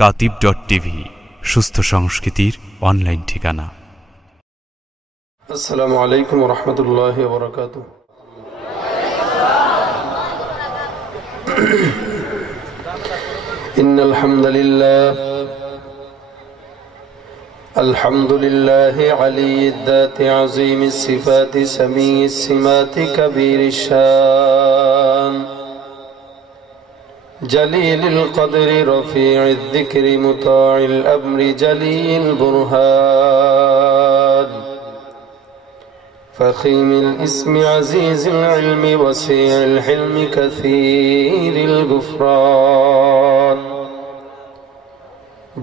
katib.tv সুস্থ সংস্কৃতির online ঠিকানা। আসসালামু আলাইকুম ওয়া রাহমাতুল্লাহি ওয়া বারাকাতুহু। ইন্নাল হামদালিল্লাহ আলহামদুলিল্লাহি আলিয়্যিদ যাতি আযীমিস সিফাতি সামিয়্যিস সিমাতি কাবীরিশ শান জলিলিল কদরি রফিইয যিকরি মুতাইল আমরি জলিল বুরহান فخيم الاسم عزيز العلم وسيع الحلم كثير الغفران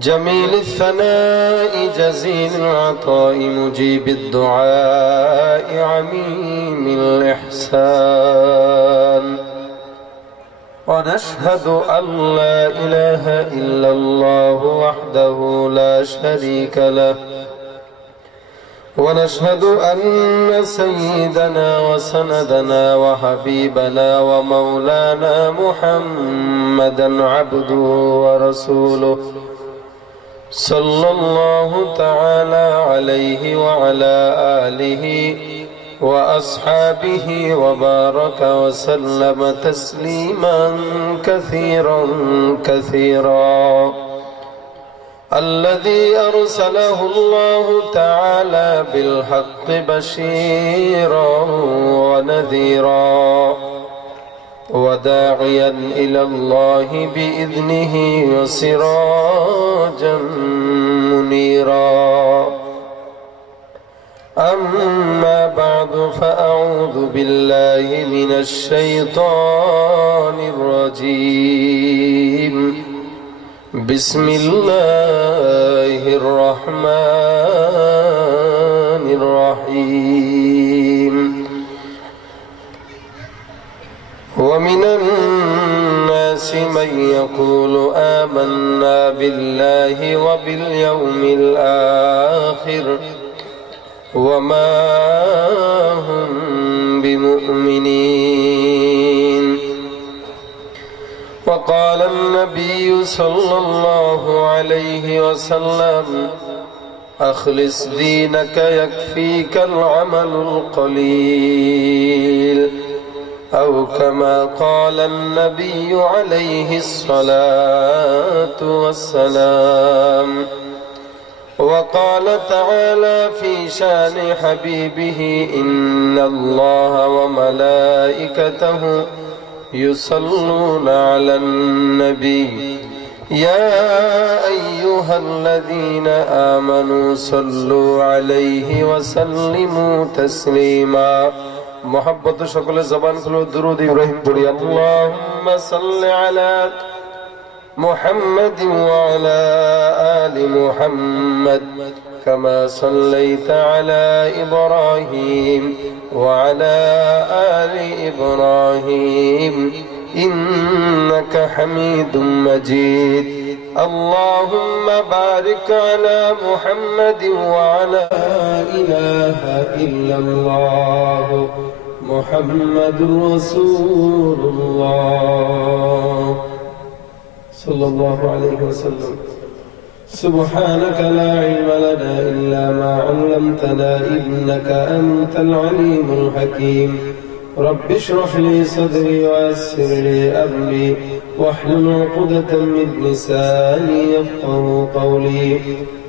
جميل الثناء جزيل العطاء مجيب الدعاء عميم الإحسان ونشهد أن لا إله إلا الله وحده لا شريك له ونشهد أن سيدنا وسندنا وحبيبنا ومولانا محمدا عبده ورسوله صلى الله تعالى عليه وعلى آله وأصحابه وبارك وسلم تسليما كثيرا كثيرا الذي أرسله الله تعالى بالحق بشيرا ونذيرا وداعيا إلى الله بإذنه وسراجا منيرا أما بعد فأعوذ بالله من الشيطان الرجيم بسم الله الرحمن الرحيم ومن الناس من يقول آمنا بالله وباليوم الآخر وما هم بمؤمنين وقال النبي صلى الله عليه وسلم أخلص دينك يكفيك العمل القليل أو كما قال النبي عليه الصلاة والسلام وقال تعالى في شان حبيبه إن الله وملائكته يصلون على النبي يا أيها الذين آمنوا صلوا عليه وسلموا تسليما محبت شكل زبان كل درود إبراهيم قولي اللهم صل على محمد وعلى آل محمد كما صليت على إبراهيم وعلى آل إبراهيم إنك حميد مجيد اللهم بارك على محمد وعلى لا إله إلا الله محمد رسول الله صلى الله عليه وسلم سبحانك لا علم لنا إلا ما علمتنا إنك أنت العليم الحكيم رب اشرح لي صدري ويسر لي أمري واحلل عقدة من لساني يفقه قولي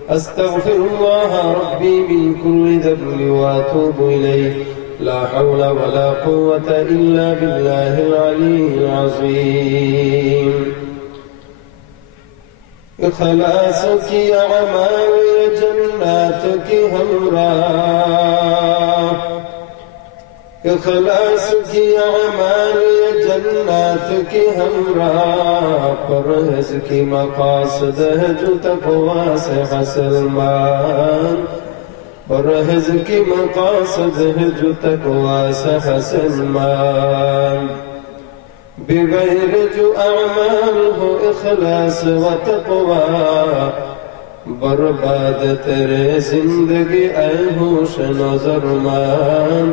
أستغفر الله ربي من كل ذنب وأتوب إليه لا حول ولا قوة إلا بالله العلي العظيم خلاص کی اعمال جنات کی ہمراہ خلاص کی اعمال جنات کی ہمراہ پرہیز کی مقاصد ہے جو تقوی سے حاصل مان پرہیز کی مقاصد ہے جو تقوی سے حاصل مان بغیر جو اعمال ہو اخلاص و تقوی برباد تیرے زندگی اے ہوش نظر مان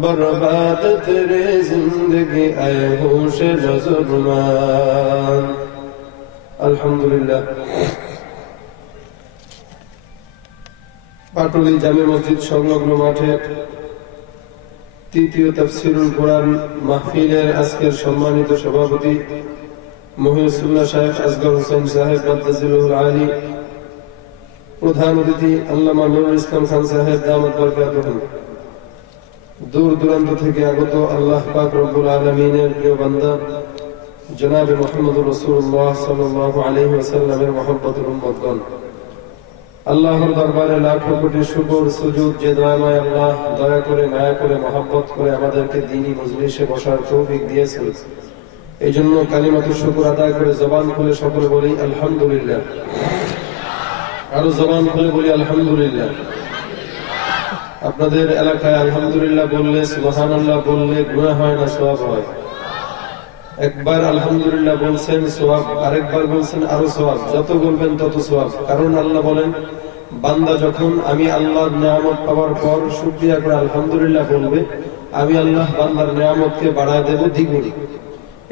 برباد تیرے زندگی اے ہوش نظر مان আলহামদুলিল্লাহ। পাটুলি জামে মসজিদ সংলগ্ন মাঠে তৃতীয় তাফসীরুল কোরআন মাহফিলের আজকের সম্মানিত সভাপতি মহিউসুল্লাহ সাহেব আসগর হোসেন সাহেব মাদ্দাজিলুল আলী, প্রধান অতিথি আল্লামা নুরুল ইসলাম খান সাহেব দামাত বরকাতুহুম, দূর দূরান্ত থেকে আগত আল্লাহ পাক রব্বুল আলামিনের প্রিয় বান্দা জনাবে মুহাম্মদুর রাসূলুল্লাহ সাল্লাল্লাহু আলাইহি ওয়াসাল্লামের মহব্বতের উম্মতগণ, আল্লাহর দরবারে লাখো কোটি শুকর সুজুদ যে দয়াময় আল্লাহ দয়া করে মায়া করে মহব্বত করে আমাদেরকে দ্বীনি মজলিসে বসার তৌফিক দিয়েছেন। এই জন্য কালিমাতুল শুকর আদায় করে জবান খুলে সকলে বলি আলহামদুলিল্লাহ। আরো জবান খুলে বলি আলহামদুলিল্লাহ। আপনাদের এলাকায় আলহামদুলিল্লাহ বললে, সুবহানাল্লাহ বললে গুনাহ হয় না, সওয়াব হয়? একবার আলহামদুলিল্লাহ বলছেন সওয়াব, আরেকবার বলছেন আরো সওয়াব, যত বলবেন তত সওয়াব। কারণ আল্লাহ বলেন, বান্দা যখন আমি আল্লাহর নিয়ামত পাওয়ার পর শুকরিয়া করে আলহামদুলিল্লাহ বলবে, আমি আল্লাহ বান্দার নিয়ামতকে বাড়ায় দেব দ্বিগুণ।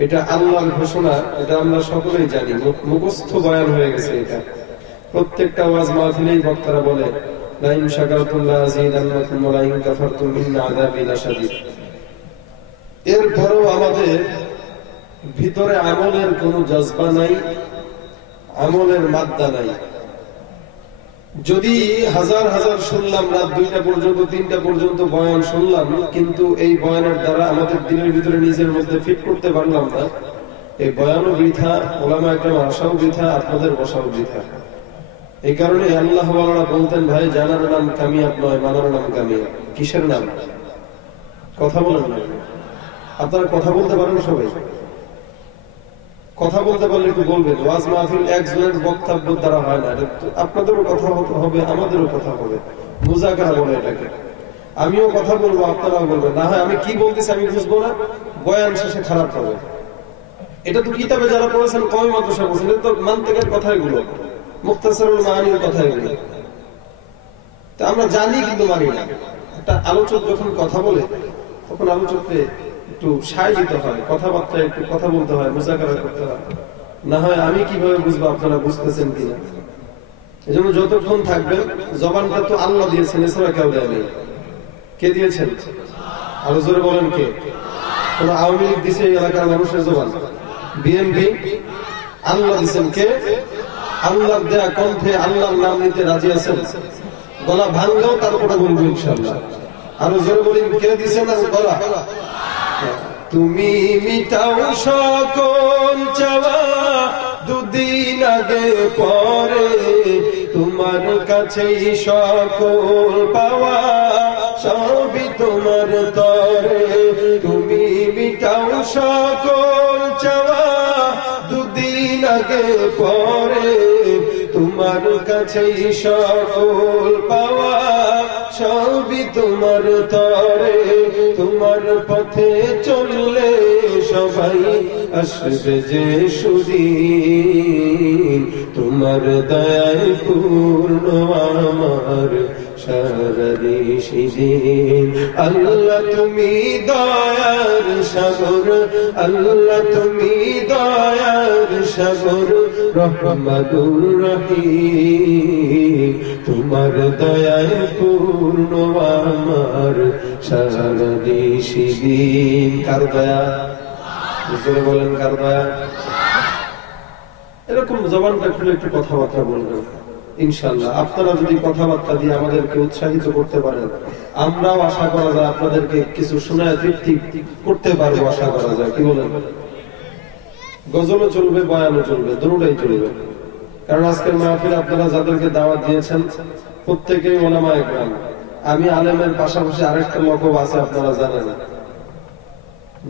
এটা আল্লাহর ঘোষণা, এটা আমরা সকলেই জানি, মুখস্থ বয়ান হয়ে গেছে। এটা প্রত্যেকটা ওয়াজ মাহফিলেই বক্তারা বলে, লাইন শাকারতুম লাযীদান্নাকুম ওয়া লাইন কাফারতুম ইন্না আযাবি লাশাদীদ। এরপরও আমাদের ভিতরে আমলের কোনো জজবা নাই, আমলের মাদ্দা নাই। যদি হাজার হাজার শুনলাম, রাত 2টা পর্যন্ত 3টা পর্যন্ত বয়ান শুনলাম, কিন্তু এই বয়ানের দ্বারা আমাদের দিনের ভিতরে নিজের মধ্যে ফিট করতে পারলাম না, এই বয়ানও বৃথা, ওলামা একরাম আসাও বৃথা, আপনাদের বসাও বৃথা। এই কারণে আল্লাহ ওয়ালারা বলতেন, ভাই জানার নাম কামিয়াব নয়, মানার নাম কামিয়াব। কিসের নাম? কথা বলেন না। আপনারা কথা বলতে পারেন সবাই? কথা বলতে পারলে একটু বলবেন। ওয়াজ মাহফিল একজনের বক্তব্য দ্বারা হয় না, আপনাদেরও কথা হবে, আমাদেরও কথা হবে, মুজাকারা বলে এটাকে। আমিও কথা বলবো, আপনারাও বলবেন। না হয় আমি কি বলতেছি আমি বুঝবো না, বয়ান শেষে খারাপ হবে। এটা তো কিতাবে যারা পড়েছেন কমই মাদ্রাসা বলছেন, এটা তো মান্তিকের কথা, এগুলো মুখতাসারুল মাআনির কথা, এগুলো তো আমরা জানি কিন্তু মানি না। একটা আলোচক যখন কথা বলে তখন আলোচককে একটু সায় দিতে হয়, কথাবার্তা একটু কথা বলতে হয়, মুজাকারা করতে হয়। না হয় আমি কিভাবে বুঝবো আপনারা বুঝতেছেন কিনা? এজন্য যতক্ষণ থাকবেন, জবানটা তো আল্লাহ দিয়েছেন, এছাড়া কেউ দেয়নি। কে দিয়েছেন? আরো জোরে বলেন কে? কোন আওয়ামী লীগ দিছে এই এলাকার মানুষের জবান? বিএনপি? আল্লাহ দিয়েছেন। কে? আল্লাহর দেয়া কণ্ঠে আল্লাহর নাম নিতে রাজি আছেন? গলা ভাঙলেও তার কথা বলবো ইনশাআল্লাহ। আরো জোরে বলেন কে দিয়েছেন? আর গলা তুমি মিটাও সকল চাওয়া, দুদিন আগে পরে তোমার কাছেই সকল পাওয়া, সবই তোমার তরে। তুমি মিটাও সকল চাওয়া, দুদিন আগে পরে তোমার কাছেই সকল পাওয়া, সবই তোমার তরে। তোমার পথে চললে সবাই আসবে যে সুদিন, তোমার দয়ায় পূর্ণ আমার সারা নিশিদিন। আল্লাহ তুমি দয়ার সাগর, আল্লাহ তুমি দয়ার সাগর, রহমাতুর রহিম। তোমার দয়ায় পূর্ণ আমার সারা নিশিদিন। কার দয়া? বুঝতে বলেন কার দয়া? এরকম জবানটা খুলে একটু কথাবার্তা বলবেন ইনশাআল্লাহ। আপনারা যদি কথাবার্তা দিয়ে আমাদেরকে উৎসাহিত করতে পারেন, আমরাও আশা করা যায় আপনাদেরকে কিছু শোনায় তৃপ্তি করতে পারবো, আশা করা যায়। কি বলেন? গজলও চলবে, বয়ানও চলবে, দুটোটাই চলবে। কারণ আজকের মাহফিলে আপনারা যাদেরকে দাওয়াত দিয়েছেন প্রত্যেকেই ওলামা একরাম। আমি আলেমের পাশাপাশি আরেকটা লকব আছে, আপনারা জানেন।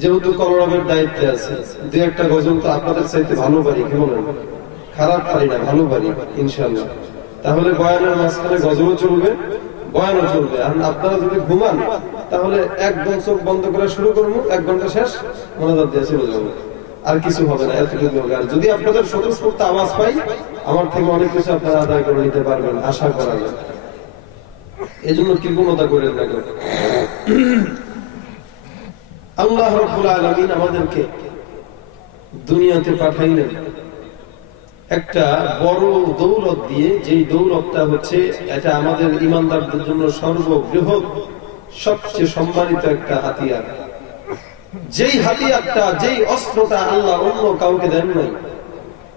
যেহেতু কলরবের দায়িত্বে আছে, দু একটা গজল তো আপনাদের চাইতে ভালো পারি। কি বলেন? খারাপ পারি না, ভালো পারি ইনশাআল্লাহ। তাহলে বয়ানের মাঝখানে গজলও চলবে, বয়ানও চলবে। আর আপনারা যদি ঘুমান তাহলে একদম চোখ বন্ধ করে শুরু করবো, 1 ঘন্টা শেষ, মোনাজাত দিয়ে চলে যাবো, আর কিছু হবে না, এতটুকু। আর যদি আপনাদের স্বতঃস্ফূর্ত আওয়াজ পাই, আমার থেকে অনেক কিছু আপনারা আদায় করে নিতে পারবেন, আশা করা যায়। এই জন্য কৃপণতা করেন না। আল্লাহ রাব্বুল আলামিন আমাদেরকে দুনিয়াতে পাঠাইলেন একটা বড় দৌলত দিয়ে, যেই দৌলতটা হচ্ছে এটা আমাদের ইমানদারদের জন্য সর্ববৃহৎ সবচেয়ে সম্মানিত একটা হাতিয়ার। যেই হাতিয়ারটা, যেই অস্ত্রটা আল্লাহ অন্য কাউকে দেন নাই।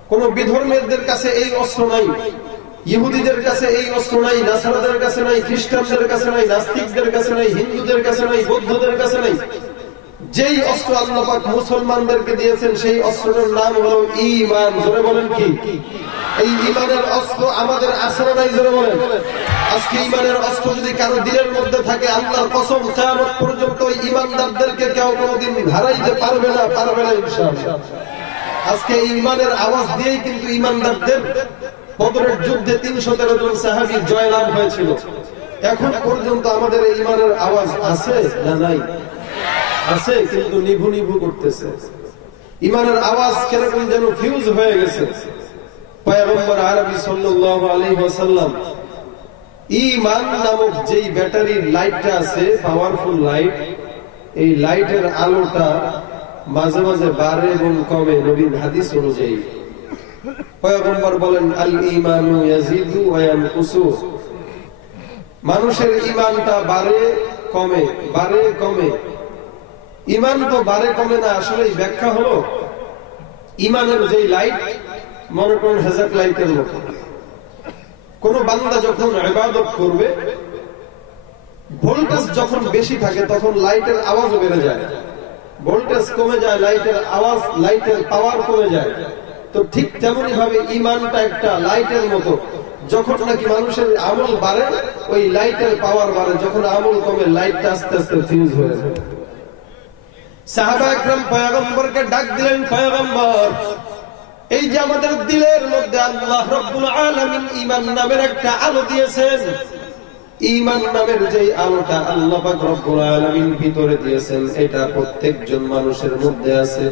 কোন বিধর্মীদের কাছে এই অস্ত্র নাই, ইহুদিদের কাছে এই অস্ত্র নাই, নাসারাদের কাছে নাই, খ্রিস্টানদের কাছে নাই, নাস্তিকদের কাছে নাই, হিন্দুদের কাছে নাই, বৌদ্ধদের কাছে নাই। যেই অস্ত্র আল্লাহ পাক মুসলমানদেরকে দিয়েছেন সেই অস্ত্রের নাম হলো ঈমান। জোরে বলেন কি? এই ঈমানের অস্ত্র আমাদের আছে না নাই? জোরে বলেন। আজকে ঈমানের অস্ত্র যদি কারো দিলের মধ্যে থাকে, আল্লাহর কসম কিয়ামত পর্যন্ত ওই ঈমানদারদেরকে কেউ কোনোদিন হারাইতে পারবে না, ইনশাআল্লাহ। আজকে এই ঈমানের আওয়াজ দিয়েই কিন্তু ঈমানদারদের বদরের যুদ্ধে ৩১৩ জন সাহাবীর জয়লাভ হয়েছিল। এখন পর্যন্ত আমাদের এই ঈমানের আওয়াজ আছে না নাই? আছে, কিন্তু নিভু নিভু করতেছে। ঈমানের আওয়াজ কিরকম যেন ফিউজ হয়ে গেছে। পয়গম্বর আরবি সাল্লাল্লাহু আলাইহি ওয়াসাল্লাম ঈমান নামক যেই ব্যাটারির লাইটটা আছে, পাওয়ারফুল লাইট, এই লাইটের আলোটা মাঝে মাঝে বাড়ে এবং কমে নবীর হাদিস অনুযায়ী। পয়গম্বর বলেন, আল ঈমানু ইয়াজিদু ওয়া ইয়ানকুসু। মানুষের ঈমানটা বাড়ে কমে, বাড়ে কমে। ঈমান তো বাড়ে কমে না, আসলে ব্যাখ্যা হলো ঈমানের যে লাইট, মনে করেন হেজাক লাইটের মতো। কোন বান্দা যখন ইবাদত করবে, ভোল্টেজ যখন বেশি থাকে তখন লাইটের আওয়াজও বেড়ে যায়, ভোল্টেজ কমে যায়, লাইটের আওয়াজ, লাইটের পাওয়ার কমে যায়। তো ঠিক তেমনি ভাবে ঈমানটা একটা লাইটের মতো। যখন নাকি মানুষের আমল বাড়ে, ওই লাইটের পাওয়ার বাড়ে, যখন আমল কমে লাইটটা আস্তে আস্তে ফিউজ হয়ে যায়। সাহাবা একরাম পয়গম্বরকে ডাক দিলেন, পয়গম্বর, এই যে আমাদের দিলের মধ্যে আল্লাহ রাব্বুল আলামিন ঈমান নামের একটা আলো দিয়েছেন, ঈমান নামের যে আলোটা আল্লাহ পাক রব্বুল আলামিন ভিতরে দিয়েছেন, এটা প্রত্যেকজন মানুষের মধ্যে আছে।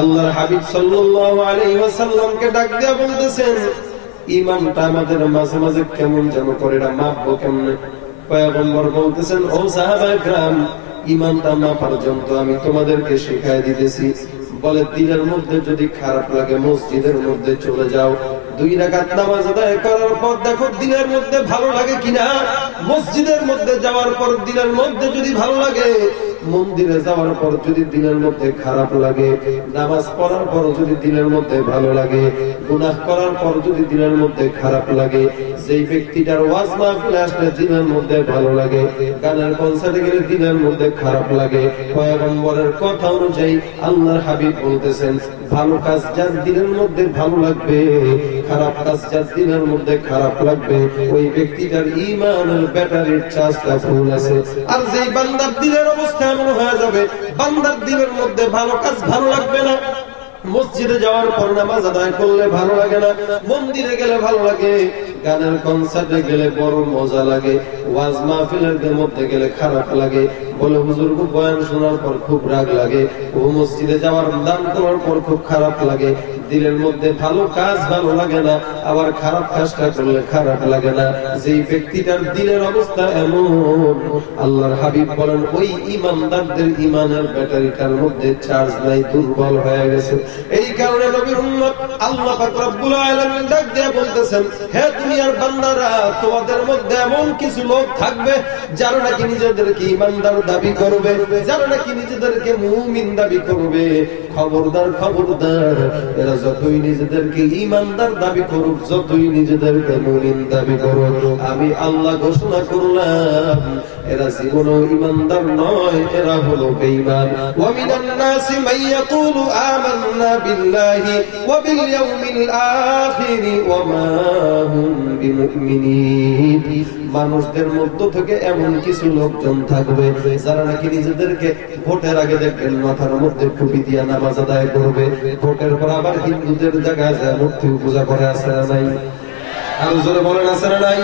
আল্লাহর হাবিব সাল্লাল্লাহু আলাইহি ওয়াসাল্লামকে ডাক দিয়ে বলতেছেন, ঈমানটা আমাদের মাঝে মাঝে কেমন যেন করে, এটা মাপবো কেমনে? পয়গম্বর বলতেছেন, ও সাহাবায়ে কেরাম, ঈমানটা মাপার জন্য আমি তোমাদেরকে শিখায় দিতেছি। বলে, দিলের মধ্যে যদি খারাপ লাগে মসজিদের মধ্যে চলে যাও, 2 রাকাত নামাজ আদায় করার পর দেখো দিলের মধ্যে ভালো লাগে কিনা। মসজিদের মধ্যে যাওয়ার পর দিলের মধ্যে যদি ভালো লাগে, মন্দিরে যাওয়ার পর যদি দিলের মধ্যে খারাপ লাগে, নামাজ পড়ার পর যদি দিলের মধ্যে ভালো লাগে, গুনাহ করার পর যদি দিলের মধ্যে খারাপ লাগে, যেই ব্যক্তিটার ওয়াজ মাহফিলে আসলে দিলের মধ্যে ভালো লাগে, গানের কনসার্টে গেলে দিলের মধ্যে খারাপ লাগে, পয়গম্বরের কথা অনুযায়ী আল্লাহর হাবিব বলতেছেন, ভালো কাজ যার দিলের মধ্যে ভালো লাগবে, খারাপ কাজ যার দিলের মধ্যে খারাপ লাগবে, ওই ব্যক্তিটার ঈমানের ব্যাটারির চার্জটা ফুল আছে। আর যেই বান্দার দিলের অবস্থা এমন হয়ে যাবে, বান্দার দিলের মধ্যে ভালো কাজ ভালো লাগবে না, মসজিদে যাওয়ার পর নামাজ আদায় করলে ভালো লাগে না, মন্দিরে গেলে ভালো লাগে, গানের কনসার্টে গেলে বড় মজা লাগে, ওয়াজ মাহফিলের মধ্যে গেলে খারাপ লাগে, বলে হুজুর বয়ান শোনার পর খুব রাগ লাগে, ও মসজিদে যাওয়ার দান করার পর খুব খারাপ লাগে। দিলের মধ্যে ভালো কাজ ভালো লাগে না, আবার খারাপ কাজটা করলে খারাপ লাগে না। যেই ব্যক্তিটার দিলের অবস্থা এমন, আল্লাহর হাবিব বলেন, ওই ঈমানদারদের ঈমানের ব্যাটারিটার মধ্যে চার্জ নাই, দুর্বল হয়ে গেছে। এই কারণে নবীর উম্মত আল্লাহ পাক রব্বুল আলামিন ডাক দিয়ে বলতেছেন, হে দুনিয়ার বান্দারা, তোমাদের মধ্যে এমন কিছু লোক থাকবে যারা নাকি নিজেদেরকে ঈমানদার দাবি করবে, যারা নাকি নিজেদেরকে মুমিন দাবি করবে। খবরদার, খবরদার, এরা যতই নিজেদেরকে ঈমানদার দাবি করুক, যতই নিজেদেরকে মুমিন দাবি করুক, আমি আল্লাহ ঘোষণা করলাম এরা জীবনও ঈমানদার নয়, এরা হলো বেঈমান। ওয়া মিনান নাসি মান ইয়াকুলু আমান্না বিল্লাহি ওয়া বিল ইয়াউমিল আখির ওয়া মা হুম বিমুমিনিন। মানুষদের মধ্য থেকে এমন কিছু লোকজন থাকবে যারা নাকি নিজেদেরকে ভোটের আগে দেখবেন মাথার মধ্যে টুপি দিয়ে নামাজ আদায় করবে, ভোটের পর আবার হিন্দুদের জায়গায় যায় মূর্তি পূজা করে, আছে না নাই? আরো জোরে বলেন, আছে না নাই?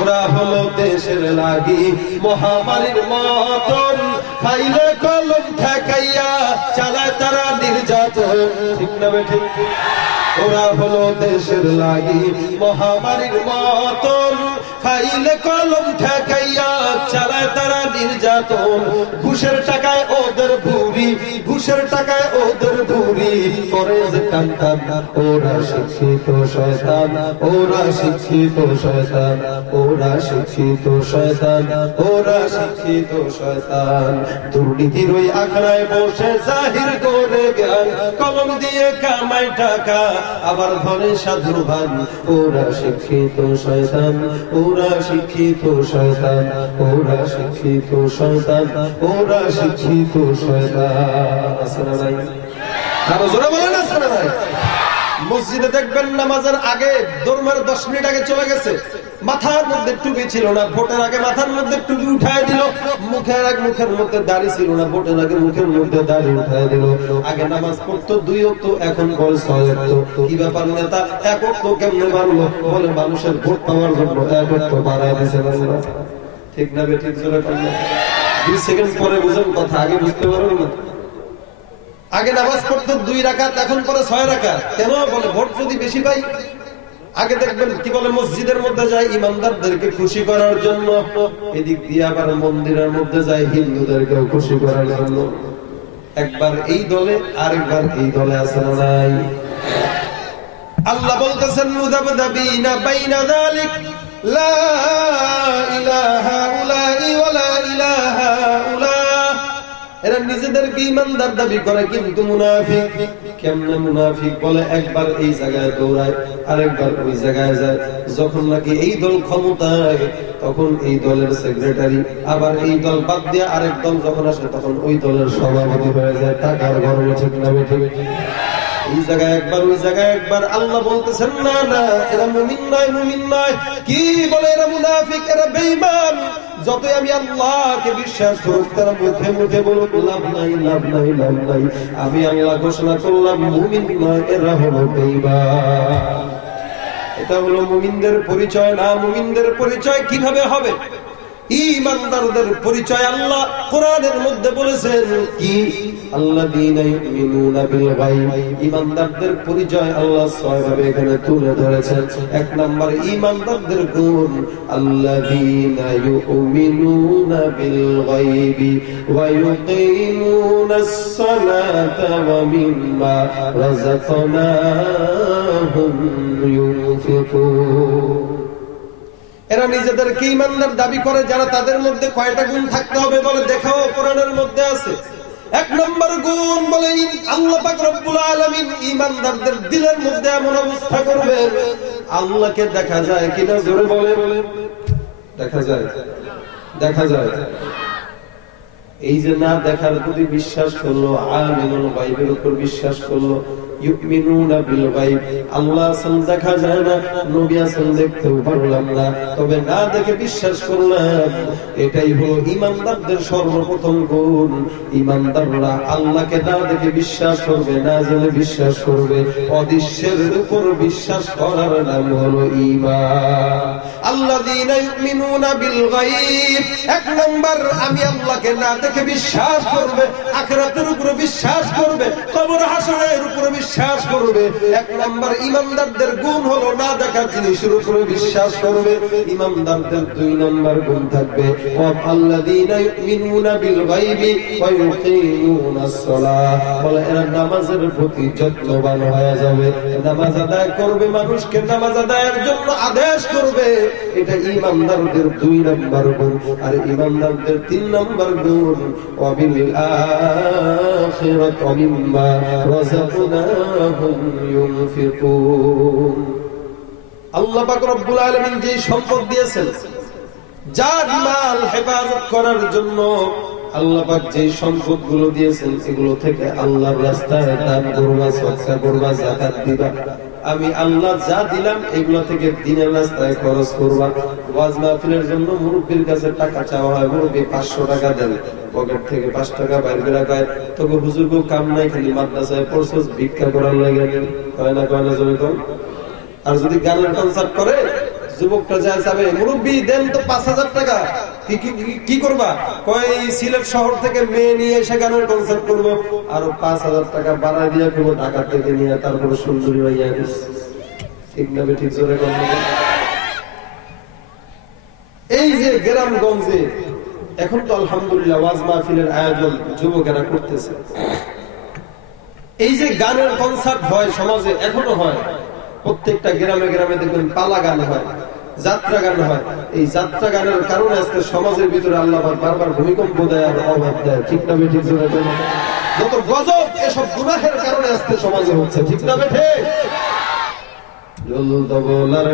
ওরা হলো দেশের লাগি মহামারীর মতন, ফাইলে কলম ঠেকাইয়া চালায় তারা নির্যাতন। ঠিক না ঠিক? ওরা হলো দেশের লাগি মহামারীর মতন, ফাইলে কলম ঠেকাইয়া চালায় তারা নির্যাতন। নির্যাতন, ঘুষের টাকায় ওদের ভুরি, ঘুষের টাকায় ওদের ভুরি করে যে টান টান। ওরা শিক্ষিত শয়তান, ওরা শিক্ষিত শয়তান, ওরা শিক্ষিত শয়তান, ওরা শিক্ষিত শয়তান। দুর্নীতির ওই আখড়ায় বসে জাহির করে জ্ঞান, কলম দিয়ে কামাই টাকা আবার ধরে সাধু ভান। ওরা শিক্ষিত শয়তান, ওরা শিক্ষিত শয়তান, ওরা শিক্ষিত শয়তান, ওরা শিক্ষিত শয়তান। আসলে নাই আরো জোরে বলেন আসলে নাই। মসজিদে দেখবেন নামাজের আগে দরমার 10 মিনিট আগে চলে গেছে, মাথার মধ্যে টুপি ছিল না, ভোটের আগে মাথার মধ্যে টুপি উঠায় দিল, মুখের মধ্যে দাড়ি ছিল না, ভোটের আগে মুখের মধ্যে দাড়ি উঠায় দিল। আগে নামাজ পড়তো 2 ওয়াক্ত, এখন বলে 6 ওয়াক্ত। কি ব্যাপার নেতা, 1 ওয়াক্ত কেমনে বাড়লো? বলে মানুষের ভোট পাওয়ার জন্য 1 ওয়াক্ত বাড়ায় দিয়েছে। ঠিক না বে ঠিক? জোরে বলেন। 2 সেকেন্ড পরে বুঝেন কথা, আগে বুঝতে পারবেন না। আগে নামাজ পড়তো 2 রাকাত, এখন পরে 6 রাকাত। কেন? বলে ভোট যদি বেশি পাই। আগে দেখবেন কি বলে, মসজিদের মধ্যে যায় ইমানদারদেরকে খুশি করার জন্য, এদিক দিয়ে আবার মন্দিরের মধ্যে যায় হিন্দুদেরকেও খুশি করার জন্য। একবার এই দলে আরেকবার এই দলে আছে না নাই? আল্লাহ বলতেছেন মুযাবযাবিনা বাইনা যালিক লা ইলাহা উলাই ওয়ালা ইলাহা উলা। এরা নিজেদেরকে ঈমানদার দাবি করে কিন্তু মুনাফিক। কেমনে মুনাফিক? বলে একবার এই জায়গায় দৌড়ায়, আরেকবার ওই জায়গায় যায়। যখন নাকি এই দল ক্ষমতায় তখন এই দলের সেক্রেটারি, আবার এই দল বাদ দিয়ে আরেক দল যখন আসে তখন ওই দলের সভাপতি হয়ে যায়। টাকার গরমে ঠিক না ঠিক? এই জায়গায় একবার ওই জায়গায় একবার। আল্লাহ বলতেছেন না না, এরা মুমিন নয়, মুমিন নয়। কি বলে? এরা মুনাফিক, এরা বেঈমান। যতই আমি আল্লাহকে বিশ্বাস করুক, তারা মুখে মুখে বলুক লাভ নাই, লাভ নাই, লাভ নাই। আমি আল্লাহ ঘোষণা করলাম মুমিন নয়, এরা হলো বেঈমান। এটা হলো মুমিনদের পরিচয় না। মুমিনদের পরিচয় কিভাবে হবে? ঈমানদারদের পরিচয় আল্লাহ কোরআনের মধ্যে বলেছেন কি? আল্লাযীনা ইউমিনুনা বিল গায়ব। ঈমানদারদের পরিচয় আল্লাহ 6 ভাবে এখানে তুলে ধরেছেন। 1 নাম্বার ঈমানদারদের গুণ, আল্লাযীনা ইউমিনুনা বিল গায়বি ওয়া ইউকিমুনাস সালাতা ওয়া মিম্মা রাযাকনাহুম ইউনফিকুন। এরা নিজেদেরকে ঈমানদার দাবি করে যারা, তাদের মধ্যে কয়টা গুণ থাকতে হবে বলে দেখাও কোরআনের মধ্যে আছে। 1 নম্বর গুণ বলে আল্লাহ পাক রব্বুল আলামিন ঈমানদারদের দিলের মধ্যে এমন অবস্থা করবে, আল্লাহকে দেখা যায় কিনা? জোরে বলে। দেখা যায়, দেখা যায়। এই যে না দেখার প্রতি বিশ্বাস করলো, আলিমুল গায়বের উপর বিশ্বাস করলো। ইউমিনুনা বিল গায়ব, আল্লাহ আছেন দেখা যায় না, নবী আছেন দেখতেও পারলাম না, তবে না দেখে বিশ্বাস করলাম। এটাই হলো ঈমানদারদের সর্বপ্রথম গুণ। ঈমানদাররা আল্লাহকে না দেখে বিশ্বাস করবে, না জেনে বিশ্বাস করবে। অদৃশ্যের উপর বিশ্বাস করার নাম হলো ঈমান। আল্লাযীনা ইউমিনুনা বিল গায়ব, 1 নাম্বার আমি আল্লাহকে না দেখে বিশ্বাস করবে, আখিরাতের উপরে বিশ্বাস করবে, কবর হাসরের উপরে বিশ্বাস করবে। 1 নাম্বার ঈমানদারদের গুণ হলো না দেখা জিনিসের উপরে বিশ্বাস করবে। ঈমানদারদের 2 নাম্বার গুণ থাকবে, আল্লাযীনা ইউমিনুনা বিল গায়বি ওয়া ইউকিমুনাস সালাহ। বলে এরা নামাজের প্রতি যত্নবান হয়ে যাবে, নামাজ আদায় করবে, মানুষকে নামাজ আদায়ের জন্য আদেশ করবে। এটা ঈমানদারদের 2 নাম্বার গুণ। আর ঈমানদারদের 3 নাম্বার গুণ, ওয়া বিল আখিরাতি মিম্মা রাযাকনাহুম ইউনফিকুন। আল্লাহ পাক রব্বুল আলামিন যে সম্পদ দিয়েছেন, যার মাল হেফাজত করার জন্য আল্লাহ পাক যে সম্পদগুলো দিয়েছেন, এগুলো থেকে আল্লাহর রাস্তায় দান করবা, সদকা করবা, যাকাত দিবা। আমি আল্লাহ যা দিলাম এগুলো থেকে দ্বীনের রাস্তায় খরচ করবা। ওয়াজ মাহফিলের জন্য মুরব্বির কাছে টাকা চাওয়া হয়, মুরব্বি 500 টাকা দেন, পকেট থেকে 5 টাকা বাইর করে রাখায়। তবে হুজুরকে কাম নাই, খালি মাদ্রাসায় পড়ছস, ভিক্ষা করার লাগে কয় না জমি কম। আর যদি গানের কনসার্ট করে, যুবকটা যায় যাবে, মুরব্বি দেন তো 5000 টাকা, কি করবা? কয় সিলেট শহর থেকে মেয়ে নিয়ে এসে গানের কনসার্ট করবো, আরো 5000 টাকা বাড়ায় দিয়ে করবো, টাকা থেকে নিয়ে তারপরে সুন্দরী হইয়া গেছে। ঠিক না ঠিক? জোরে কথা। এই যে গ্রামগঞ্জে এখন তো আলহামদুলিল্লাহ ওয়াজ মাহফিলের আয়োজন যুবকেরা করতেছে। এই যে গানের কনসার্ট হয় সমাজে, এখনো হয়, প্রত্যেকটা গ্রামে গ্রামে দেখবেন পালা গান হয়, যাত্রা গান হয়। এই যাত্রা গানের কারণে আজকে সমাজের ভিতরে আল্লাহ বারবার ভূমিকম্প দেয় আর অভাব দেয়, ঠিক না বেঠিক? যত গজব এসব গুনাহের কারণে আজকে সমাজে হচ্ছে, ঠিক না বেঠে?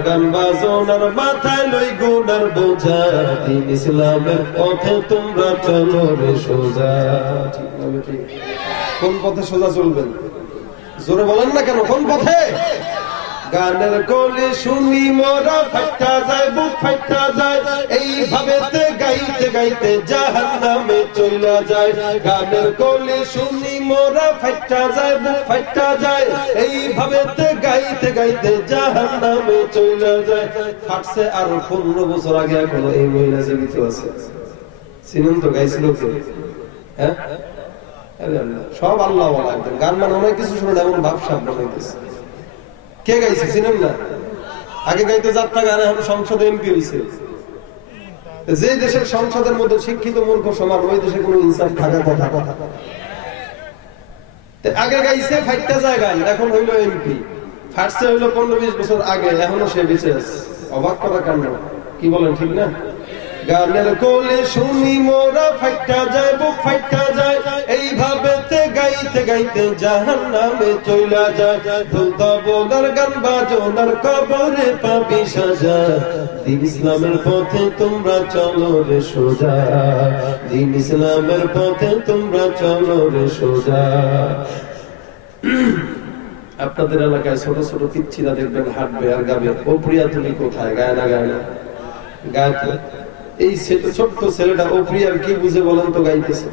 গান বাজনার মাথায় লই গুনার বোঝা, দিন ইসলামের পথে তোমরা চলো রে সোজা, ঠিক না বেঠে? কোন পথে সোজা চলবেন? জোরে বলেন না কেন, কোন পথে? গানের কলি শুনি মোরা ফাইটা যায়, বুক ফাইটা যায়, এইভাবে গাইতে গাইতে জাহান্নামে চলে যায়। গানের কলি শুনি মোরা ফাইটা যায়, বুক ফাইটা যায়, এইভাবে গাইতে গাইতে জাহান্নামে চলে যায়। ফাটছে আরো 15 বছর আগে, এখনো এই মহিলা জীবিত আছে। চিনেন তো? গাইছিল কে? হ্যাঁ, সব আল্লাহ ওয়ালা। একদম গান মানে অনেক কিছু শুনেন, এমন ভাবসাব বানাইতেছে। কে গাইছে চিনেন না? আগে গাইতে যাত্রা গান, এখন সংসদে এমপি হয়েছে। যে দেশের সংসদের মধ্যে শিক্ষিত মূর্খ সমান, ওই দেশে কোনো ইনসাফ থাকার কথা। আগে গাইছে ফাইটটা যায় গান, এখন হইলো এমপি। ফাটছে হইলো 15-20 বছর আগে, এখনো সে বেঁচে আছে। অবাক করা কাণ্ড, কি বলেন, ঠিক না? গানের কোলে শুনি মোরা ফাইটা যায়, বুক ফাইটা যায়, এইভাবে গাইতে গাইতে জাহান্নামে চইলা যায়। ঢোলতা বোলার গান বাজনার কবরে পাবি সাজা, দিন ইসলামের পথে তোমরা চলো রে সোজা, দিন ইসলামের পথে তোমরা চলো রে সোজা। আপনাদের এলাকায় ছোট ছোট পিচ্ছিরা দেখবেন হাঁটবে আর গাবে, ও প্রিয়া তুমি কোথায়? গায় না, গায় না, গাইতে। এই ছোট্ট ছেলেটা ও প্রিয়ার কি বুঝে বলেন তো? গাইতেছে।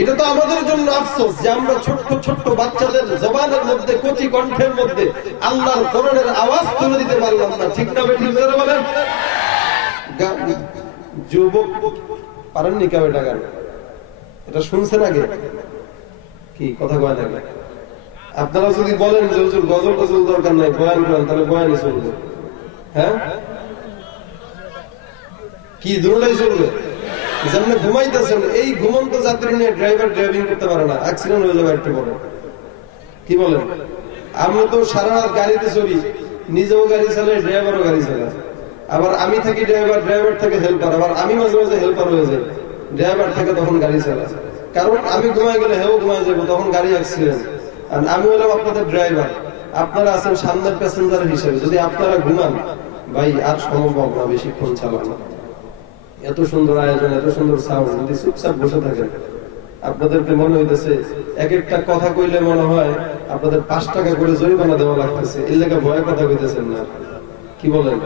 এটা তো আমাদের জন্য আফসোস যে আমরা ছোট্ট ছোট্ট বাচ্চাদের জবানের মধ্যে, কচি কণ্ঠের মধ্যে আল্লাহর কোরআনের আওয়াজ তুলে দিতে পারলাম না, ঠিক না বেঠিক বলেন? যুবক পারেননি কেউ এটা গান? এটা শুনছেন আগে? কি কথা কয় না? আপনারা যদি বলেন যে হুজুর গজল টজল দরকার নাই, বয়ান করেন, তাহলে বয়ানই চলবে। হ্যাঁ, কি দুটোটাই চলবে? যেমন ঘুমাইতেছেন, এই ঘুমন্ত যাত্রী নিয়ে ড্রাইভার ড্রাইভিং করতে পারে না, অ্যাক্সিডেন্ট হয়ে যাবে একটু পরে। কি বলেন? আমরা তো সারা রাত গাড়িতে চলি, নিজেও গাড়ি চালাই, ড্রাইভারও গাড়ি চালায়। আবার আমি থাকি ড্রাইভার, ড্রাইভার থেকে হেল্পার, আবার আমি মাঝে মাঝে হেল্পার হয়ে যাই, ড্রাইভার থেকে তখন গাড়ি চালায়। কারণ আমি ঘুমাই গেলে হেও ঘুমাই যাবো, তখন গাড়ি অ্যাক্সিডেন্ট। আর আমি হলাম আপনাদের ড্রাইভার, আপনারা আছেন সামনের প্যাসেঞ্জার হিসেবে। যদি আপনারা ঘুমান, ভাই আর সম্ভব না বেশিক্ষণ চালানো। এত সুন্দর আয়োজন, এত সুন্দর সাউন্ড, যদি চুপচাপ বসে থাকেন, আপনাদেরকে মনে হইতেছে এক একটা কথা কইলে মনে হয় আপনাদের 5 টাকা করে জরিমানা দেওয়া লাগতেছে, এর লেগে ভয়ে কথা কইতেছেন না। কি বলেন?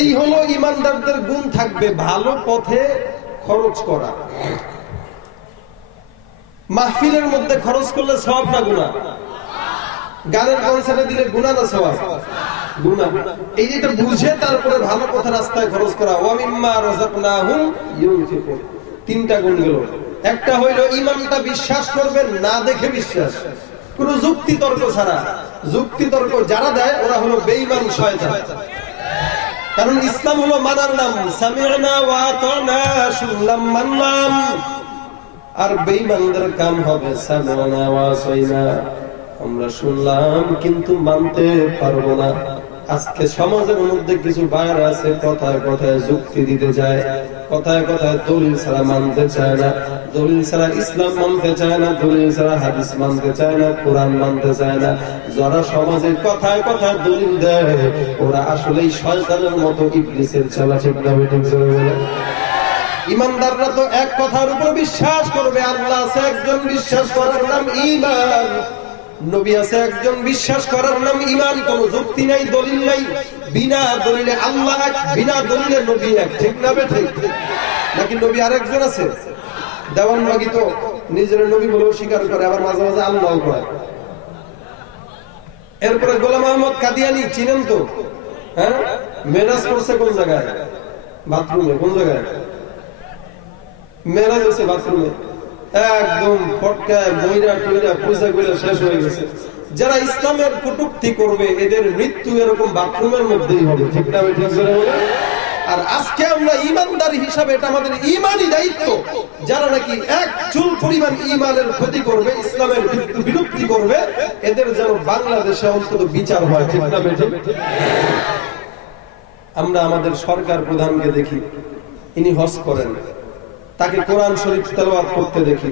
এই হলো ইমানদারদের গুণ থাকবে, ভালো পথে খরচ করা। মাহফিলের মধ্যে খরচ করলে সওয়াব না গুনাহ? গানের কনসার্টে দিলে গুনাহ না সওয়াব? গুনাহ। এই যেটা বুঝে তারপরে ভালো পথে রাস্তায় খরচ করা। ওয়া মিম্মা রাযাকনাহুম ইউনফিকুন। 3টা গুণ গেল। একটা হইল ঈমানটা বিশ্বাস করবেন না দেখে বিশ্বাস, কোন যুক্তি তর্ক ছাড়া। যুক্তি তর্ক যারা দেয় ওরা হলো বেঈমান শয়তান। কারণ ইসলাম হলো মানার নাম, সামি'না ওয়া আতা'না, শুনলাম মানলাম। আর বেঈমানদের কাম হবে সামি'না ওয়া আসাইনা, আমরা শুনলাম কিন্তু মানতে পারবো না। আজকে সমাজের মধ্যে কিছু বাইরে আছে কথায় কথায় যুক্তি দিতে যায়, কথায় কথায় দলিল ছাড়া মানতে চায় না, দলিল ছাড়া ইসলাম মানতে চায় না, দলিল ছাড়া হাদিস মানতে চায় না, কোরআন মানতে চায় না। যারা সমাজে কথায় কথায় দলিল দেয় ওরা আসলেই শয়তানের মতো ইবলিসের চালা, ঠিক না বেঠিক বলে? ইমানদাররা তো এক কথার উপর বিশ্বাস করবে, আল্লাহ আছে একজন, বিশ্বাস করার নাম ঈমান। নবী আছে একজন, বিশ্বাস করার নাম ঈমান। কোন যুক্তি নাই, দলিল নাই, বিনা দলিলে আল্লাহ এক, বিনা দলিলে নবী এক, ঠিক না বেঠিক? নাকি নবী আরেকজন আছে? দেওয়ানবাগী তো নিজের নবী বলেও স্বীকার করে, আবার মাঝে মাঝে আল্লাহ করে। এরপরে গোলাম আহমদ কাদিয়ানী চিনেন তো? হ্যাঁ, মেরাজ করছে কোন জায়গায়? বাথরুমে। কোন জায়গায় মেরাজ হচ্ছে? বাথরুমে। একদম ফটকায় মইরা টইরা পয়সা কইরা শেষ হয়ে গেছে। যারা ইসলামের কটূক্তি করবে এদের মৃত্যু এরকম বাথরুমের মধ্যেই হবে, ঠিক না বেঠিক? আর আজকে আমরা ইমানদার হিসাবে এটা আমাদের ঈমানি দায়িত্ব, যারা নাকি এক চুল পরিমাণ ঈমানের ক্ষতি করবে, ইসলামের বিরুদ্ধে করবে, এদের যেন বাংলাদেশে অন্তত বিচার হয়। ঠিক না বেঠে? আমরা আমাদের সরকার প্রধানকে দেখি, ইনি হজ করেন, তাকে কোরআন শরীফ তেলাওয়াত করতে দেখি,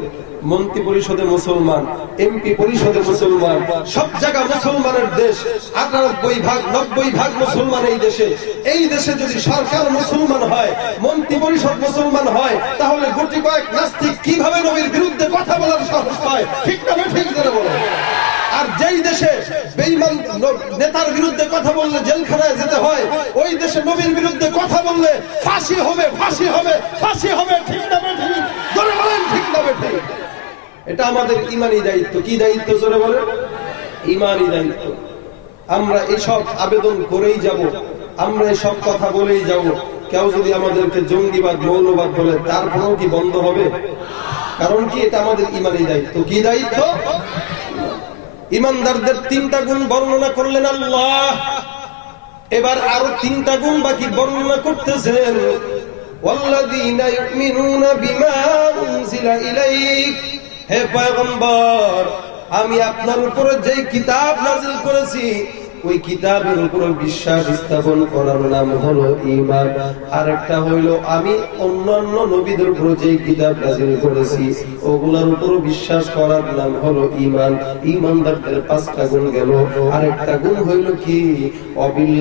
মন্ত্রী পরিষদে মুসলমান, এমপি পরিষদে মুসলমান, সব জায়গা মুসলমানের দেশ, 98 ভাগ 90 ভাগ মুসলমান এই দেশে। এই দেশে যদি সরকার মুসলমান হয়, মন্ত্রী পরিষদ মুসলমান হয়, তাহলে গুটি কয়েক নাস্তিক কিভাবে নবীর বিরুদ্ধে কথা বলার সাহস পায়? ঠিক না ঠিক করে বলে। আর যেই দেশে বেঈমান নেতার বিরুদ্ধে কথা বললে জেলখানায় যেতে হয়, ওই দেশে নবীর বিরুদ্ধে কথা বললে ফাঁসি হবে, ফাঁসি হবে, ফাঁসি হবে। ঠিক না ঠিক? জোরে বলেন ঠিক না ঠিক? এটা আমাদের ঈমানি দায়িত্ব। কি দায়িত্ব? জোরে বলেন। ঈমানি দায়িত্ব। আমরা এসব আবেদন করেই যাব, আমরা এসব কথা বলেই যাব। কেউ যদি আমাদেরকে জঙ্গিবাদ মৌলবাদ বলে, তারপরেও কি বন্ধ হবে? কারণ কি? এটা আমাদের ঈমানি দায়িত্ব। কি দায়িত্ব? ইমানদারদের 3টা গুণ বর্ণনা করলেন আল্লাহ, এবার আরো 3টা গুণ বাকি বর্ণনা করতেছেন। ওয়াল্লাযীনা ইউমিনুনা বিমা উনজিলা ইলাইক, হে পয়গম্বর, আমি আপনার উপরে যে কিতাব নাযিল করেছি, ওই কিতাবের উপরে বিশ্বাস স্থাপন করার নাম হলো ঈমান। আরেকটা হইল আমি অন্যান্য নবীদের উপরে যে কিতাব নাযিল করেছি, ওগুলোর উপর বিশ্বাস করার নাম হলো ঈমান। ঈমানদারদের 5টা গুণ গেল। আরেকটা গুণ হইল কি? ওয়াবিল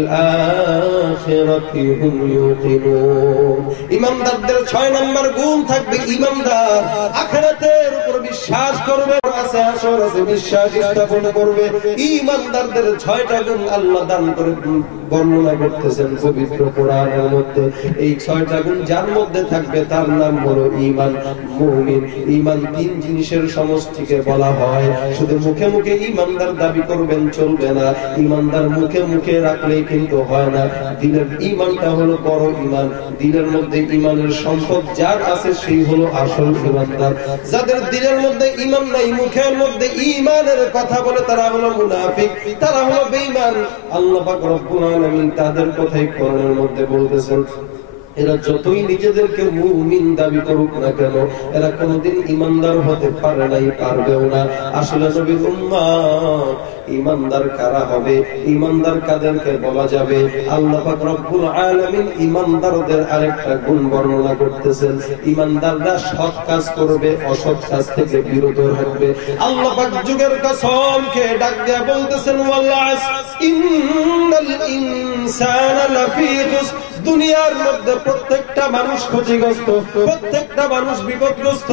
আখিরাতি হুম ইউকিনুন। ঈমানদারদের 6 নম্বর গুণ থাকবে, ঈমানদার আখিরাতের উপর বিশ্বাস করবে, আছে আসর আছে বিশ্বাস স্থাপন করবে। ঈমানদারদের 6টা গুণ আল্লাহ দান করে বর্ণনা করতেছেন পবিত্র কোরআনের মধ্যে। এই 6টা গুণ যার মধ্যে থাকবে তার নাম হলো ঈমান, মুমিন। ঈমান 3 জিনিসের সমষ্টিকে বলা হয়। শুধু মুখে মুখে ঈমানদার দাবি করবেন চলবে না, ঈমানদার মুখে মুখে রাখলেই কিন্তু হয় না। দিলের ঈমানটা হলো বড় ঈমান। দিলের মধ্যে ঈমানের সম্পদ যার আছে সেই হলো আসল ঈমানদার। যাদের দিলের মধ্যে ঈমান নাই, মুখের মধ্যে ঈমানের কথা বলে, তারা হলো মুনাফিক, তারা হলো বেঈমান। আল্লাহ পাক রব্বুল আলামিন তাদের কথাই কোরআনের মধ্যে বলতেছেন। এরা যতই নিজেদেরকে মুমিন দাবি করুক না কেন, এরা কোনোদিন ঈমানদার হতে পারে নাই, পারবেও না। আসলে নবীর উম্মত ঈমানদার কারা হবে? ঈমানদার কাদেরকে বলা যাবে? আল্লাহ পাক রব্বুল আলামিন ঈমানদারদের আরেকটা গুণ বর্ণনা করতেছেন। ঈমানদাররা সৎ কাজ করবে, অসৎ কাজ থেকে বিরত থাকবে। আল্লাহ পাক যুগের কসম খেয়ে ডাক দেয়া বলতেছেন, ওয়াল আসর ইন্নাল ইনসানা লাফী খুসর। দুনিয়ার মধ্যে প্রত্যেকটা মানুষ ক্ষতিগ্রস্ত, প্রত্যেকটা মানুষ বিপদগ্রস্ত,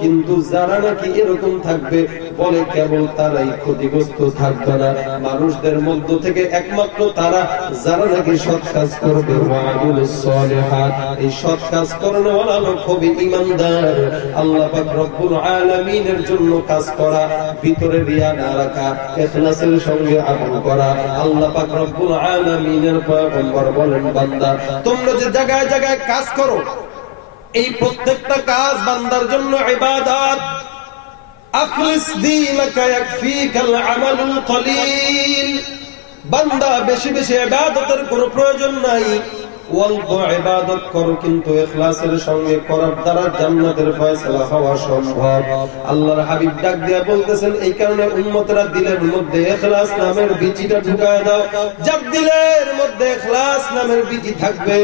কিন্তু যারা নাকি এরকম থাকবে বলে কেবল তারাই ক্ষতিগ্রস্ত থাকবে না। মানুষদের মধ্য থেকে একমাত্র তারা যারা নাকি সৎ কাজ করবে, ওয়ামিলুস সালিহাত, এই সৎ কাজ করানোওয়ালা লোক হবে ঈমানদার। আল্লাহ পাক রব্বুল আলামিনের জন্য কাজ করা, ভিতরে রিয়া না রাখা, ইখলাসের সঙ্গে আমল করা। আল্লাহ পাক রব্বুল আলামিনের পয়গম্বর বলেন, বান্দা তোমরা যে জায়গায় জায়গায় কাজ করো, এই প্রত্যেকটা কাজ বান্দার জন্য ইবাদত। আখলিস দীনাকা ইয়াকফিকাল আমালুল কলিল। বান্দা বেশি বেশি ইবাদতের কোনো প্রয়োজন নাই, অল্প ইবাদত করো, কিন্তু ইখলাসের সঙ্গে করার দ্বারা জান্নাতের ফয়সালা হওয়া সম্ভব। আল্লাহর হাবিব ডাক দিয়া বলতেছেন, এই কারণে উম্মতরা দিলের মধ্যে ইখলাস নামের বীজটা ঢুকায় দাও। যার দিলের মধ্যে ইখলাস নামের বীজ থাকবে,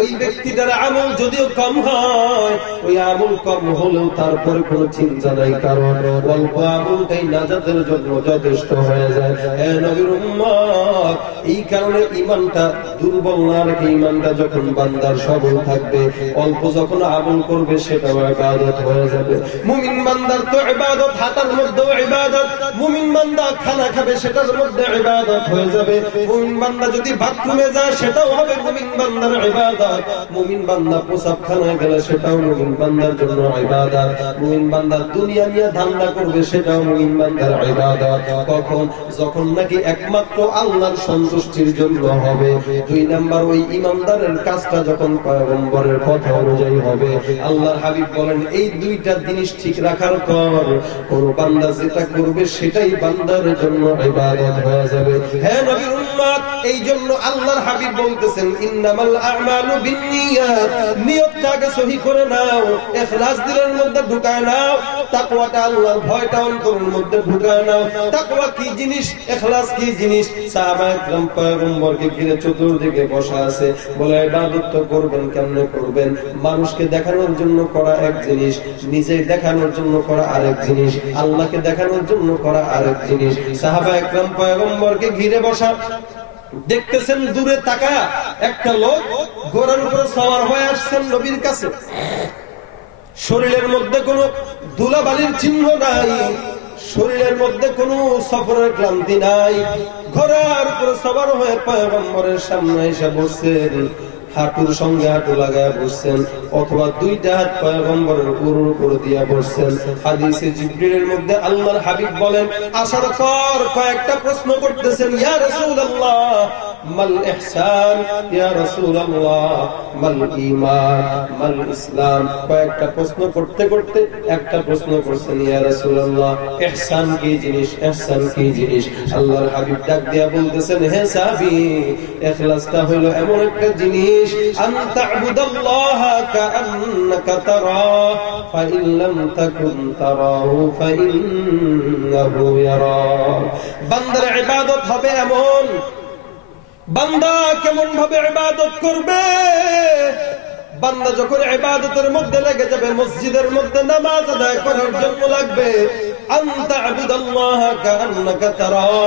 ওই ব্যক্তিটার আমল যদিও কম হয়, ওই আমল কম হলেও তারপরে কোনো চিন্তা নাই, কারণ অল্প আমলটাই নাজাতের জন্য যথেষ্ট হয়ে যায়। হে নবীর উম্মত, এই কারণে ঈমানটা দুর্বল না রেখে, ঈমান যখন বান্দার সবল থাকবে, অল্প যখন আমল করবে সেটাও ইবাদত হয়ে যাবে। মুমিন বান্দার তো ইবাদত হাঁটার মধ্যেও ইবাদত, মুমিন বান্দা খানা খাবে সেটার মধ্যে ইবাদত হয়ে যাবে। মুমিন বান্দা যদি বাথরুমে যায় সেটাও হবে মুমিন বান্দার ইবাদত। মুমিন বান্দা প্রসাবখানায় গেলে সেটাও মুমিন বান্দার জন্য ইবাদত। মুমিন বান্দা দুনিয়া নিয়ে ধান্দা করবে সেটাও মুমিন বান্দার ইবাদত। কখন? যখন নাকি একমাত্র আল্লাহর সন্তুষ্টির জন্য হবে। 2 নাম্বার, ওই ঈমানদার বান্দারের কাজটা যখন পয়গম্বরের কথা অনুযায়ী হবে, আল্লাহর হাবিব বলেন এই দুইটা জিনিস ঠিক রাখার পর কোন বান্দা যেটা করবে সেটাই বান্দার জন্য ইবাদত হয়ে যাবে। হে নবীর উম্মত, এই জন্য আল্লাহর হাবিব বলতেছেন ইন্নামাল আমালু বিন্নিয়াত, নিয়তটাকে সহি করে নাও, ইখলাস দিলের মধ্যে ঢুকায় নাও, তাকওয়াটা আল্লাহর ভয়টা অন্তরের মধ্যে ঢুকায় নাও। তাকওয়া কি জিনিস, ইখলাস কি জিনিস? সাহাবায়ে কেরাম পয়গম্বরকে ঘিরে চতুর্দিকে বসা আছে, বলে ইবাদত তো করবেন, কেমনে করবেন? মানুষকে দেখানোর জন্য করা এক জিনিস, নিজে দেখানোর জন্য করা আরেক জিনিস, আল্লাহকে দেখানোর জন্য করা আরেক জিনিস। সাহাবায়ে কেরাম পয়গম্বরকে ঘিরে বসা, দেখতেছেন দূরে তাকা একটা লোক ঘোড়ার উপরে সওয়ার হয়ে আসছেন নবীর কাছে। শরীরের মধ্যে কোনো ধুলাবালির চিহ্ন নাই, শরীরের মধ্যে কোনো সফরের ক্লান্তি নাই, ঘোড়ার উপরে সওয়ার হয়ে পয়গম্বরের সামনে এসে বসছেন, হাঁটুর সঙ্গে হাঁটু লাগায় বসছেন, অথবা দুইটা হাত পয়গম্বরের উপর দিয়ে বসছেন। হাদিসে জিবরিলের মধ্যে আল্লাহর হাবিব বলেন, আসার পর কয়েকটা প্রশ্ন করতেছেন, ইয়া রাসূলুল্লাহ মাল ইহসান, ইয়া রাসূলুল্লাহ মাল ঈমান, মাল ইসলাম। কয়েকটা প্রশ্ন করতে করতে একটা প্রশ্ন করছেন, ইয়া রাসূলুল্লাহ ইহসান কি জিনিস, ইহসান কি জিনিস? আল্লাহর হাবিব ডাক দিয়া বলতেছেন, হে সাহাবী, ইখলাসটা হলো এমন একটা জিনিস, আন তা'বুদাল্লাহা কাআন্নাকা তারাহু ফাইন লাম তাকুন তারাহু ফাইন্নাহু ইয়ারাক। বান্দার ইবাদত হবে এমন, বান্দা কেমন ভাবে ইবাদত করবে? বান্দা যখন ইবাদতের মধ্যে লেগে যাবে, মসজিদের মধ্যে নামাজ আদায় করার জন্য লাগবে, আনতা আবুদাল্লাহা কাআন্নাকা তারাহু,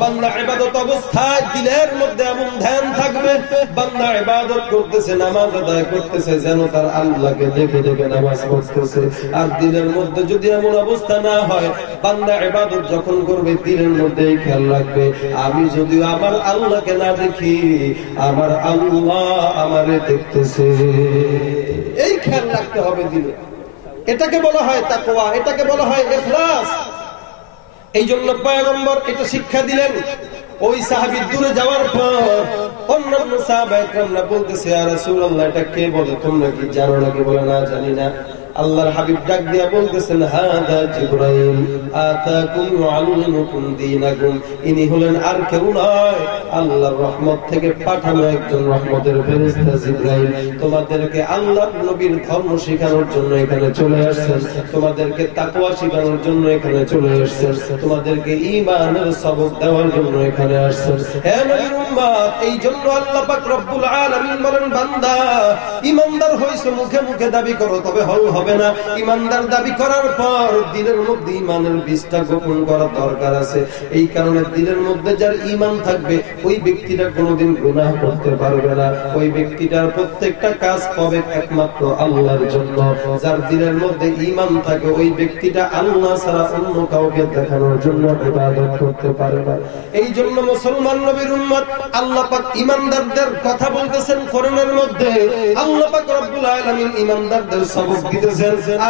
বান্দা ইবাদত অবস্থায় দিলের মধ্যে এমন ধ্যান থাকবে, বান্দা ইবাদত করতেছে, নামাজ আদায় করতেছে, যেন তার আল্লাহকে দেখে দেখে নামাজ পড়তেছে। আর দিলের মধ্যে যদি এমন অবস্থা না হয়, বান্দা ইবাদত যখন করবে দিলের মধ্যে খেয়াল রাখবে, আমি যদিও আমার আল্লাহকে না দেখি, আমার আল্লাহ আমারে দেখতেছে, এই খেয়াল রাখতে হবে দিলে। এটাকে বলা হয় তাকওয়া, এটাকে বলা হয় ইখলাস। এই জন্য পয়গম্বর এটা শিক্ষা দিলেন। ওই সাহাবী দূরে যাওয়ার পর অন্যান্য সাহাবায়ে কেরামরা বলতেছে, ইয়া রাসূলুল্লাহ এটা কে বলে, তোমরা কি জানো নাকি? বলে না, জানি না। আল্লাহর হাবিব ডাক দিয়া বলতেছেন, হাদা জিবরাইল আতাকুম ইউআল্লিমুকুম দীনাকুম, ইনি হলেন আর কেউ নয়, আল্লাহর রহমত থেকে পাঠানো একজন রহমতের ফেরেশতা জিবরাইল। তোমাদেরকে আল্লাহর নবীর ধর্ম শেখানোর জন্য এখানে চলে আসছেন, তোমাদেরকে তাকওয়া শেখানোর জন্য এখানে চলে আসছেন, তোমাদেরকে ঈমানের সবক দেওয়ার জন্য এখানে আসছেন। হে নবীর উম্মত, এই জন্য আল্লাহ পাক রব্বুল আলামিন বলেন, বান্দা ঈমানদার হইছো, মুখে মুখে দাবি করো, তবে হবে না। ঈমানদার দাবি করার পর দিলের মধ্যে ঈমানের বীজটা গোপন করা দরকার আছে। এই কারণে দিলের মধ্যে যার ঈমান থাকবে, ওই ব্যক্তিটা কোনোদিন গুনাহ করতে পারবে না, ওই ব্যক্তিটার প্রত্যেকটা কাজ হবে একমাত্র আল্লাহর জন্য। যার দিলের মধ্যে ঈমান থাকে, ওই ব্যক্তিটা আল্লাহ ছাড়া অন্য কাউকে দেখানোর জন্য ইবাদত করতে পারে না। এই জন্য মুসলমান নবীর উম্মত, আল্লাহ পাক ঈমানদারদের কথা বলতেছেন কোরআনের মধ্যে। আল্লাহ পাক রব্বুল আলামিন ঈমানদারদের সবক দিতেছেন,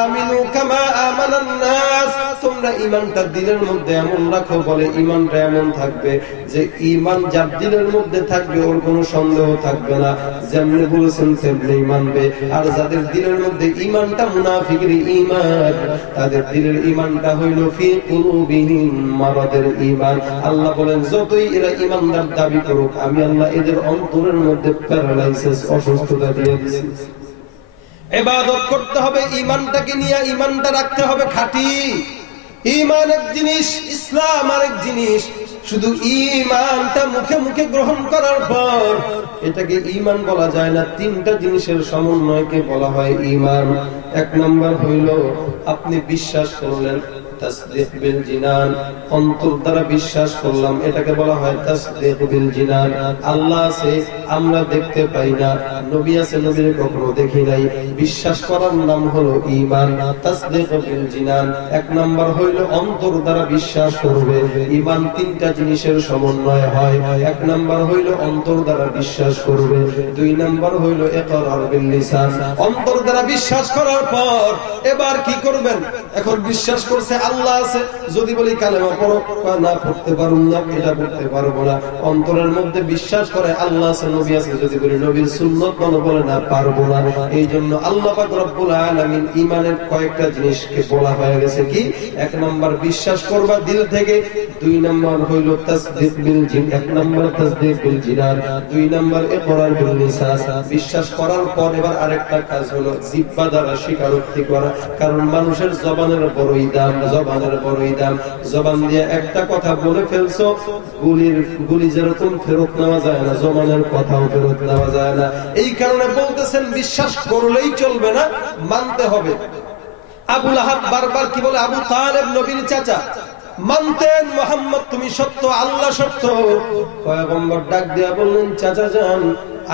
আমিনু কামা আমানান নাস, তোমরা ঈমানটা দিলের মধ্যে এমন রাখো, বলে ঈমানটা এমন থাকবে যে ঈমান যার দিলের মধ্যে থাকবে ওর কোনো সন্দেহ থাকবে না, যেমনি বলেছেন তেমনি মানবে। আর যাদের দিলের মধ্যে ঈমানটা মুনাফিকের ঈমান, তাদের দিলের ঈমানটা হইল ফি কুলুবিহিম মারাদের ঈমান। আল্লাহ বলেন, যতই এরা ঈমানদার দাবি করুক, আমি আল্লাহ এদের অন্তরের মধ্যে প্যারালাইসিস, অসুস্থতা দিয়ে দিয়েছি। ইবাদত করতে হবে ঈমানটাকে নিয়ে, ঈমানটা রাখতে হবে খাঁটি। ঈমান এক জিনিস, ইসলাম আরেক জিনিস। শুধু ঈমানটা মুখে মুখে গ্রহণ করার পর এটাকে ঈমান বলা যায় না, তিনটা জিনিসের সমন্বয়কে বলা হয় ঈমান। এক নাম্বার হইল আপনি বিশ্বাস করলেন, তাসদীক বিল জিনান, অন্তর দ্বারা বিশ্বাস করলাম, এটাকে বলা হয় তাসদীক বিল জিনান। আল্লাহ আছে, আমরা দেখতে পাই না, নবী আছে, নবীর কখনো দেখি নাই, বিশ্বাস করার নাম হলো ঈমান, তাসদীক বিল জিনান। এক নাম্বার হইল অন্তর দ্বারা বিশ্বাস করবে। ঈমান তিনটা জিনিসের সমন্বয় হয়। এক নাম্বার হইল অন্তর দ্বারা বিশ্বাস করবে, দুই নাম্বার হইল ইকরার বিল লিসান। অন্তর দ্বারা বিশ্বাস করার পর এবার কি করবেন? এখন বিশ্বাস করছে আল্লাহ আছে, যদি বলি কালেমা পড়ো, না পড়তে পারুম না, এটা পড়তে পারবো না। অন্তরের মধ্যে বিশ্বাস করে আল্লাহ আছে, নবী আছে, যদি বলি নবীর সুন্নাত মানো, বলে না পারবো না। এই জন্য আল্লাহ পাক রব্বুল আলামিন ঈমানের কয়েকটা জিনিসকে বলা হয়ে গেছে কি, এক নাম্বার বিশ্বাস করবা দিল থেকে, দুই নাম্বার হইল তাসদীক বিল জিন, এক নাম্বার তাসদীক বিল জিনান, দুই নাম্বার ইকরার বিল লিসান। বিশ্বাস করার পর এবার আরেকটা কাজ হলো জিহ্বা দ্বারা স্বীকারোক্তি করা। কারণ মানুষের জবানের বড়ই দাম, জবানের বড়ই দাম। জবান দিয়ে একটা কথা বলে ফেলছো, গুলি যেরকম ফেরত নেওয়া যায় না, জবানের কথাও ফেরত নেওয়া যায় না। এই কারণে বলতেছেন বিশ্বাস করলেই চলবে না, মানতে হবে। আবু লাহাব বারবার কি বলে, আবু তালেব নবীর চাচা, মানতেন মুহাম্মদ তুমি সত্য, আল্লাহ সত্য। পয়গম্বর ডাক দিয়া বললেন, চাচা যান,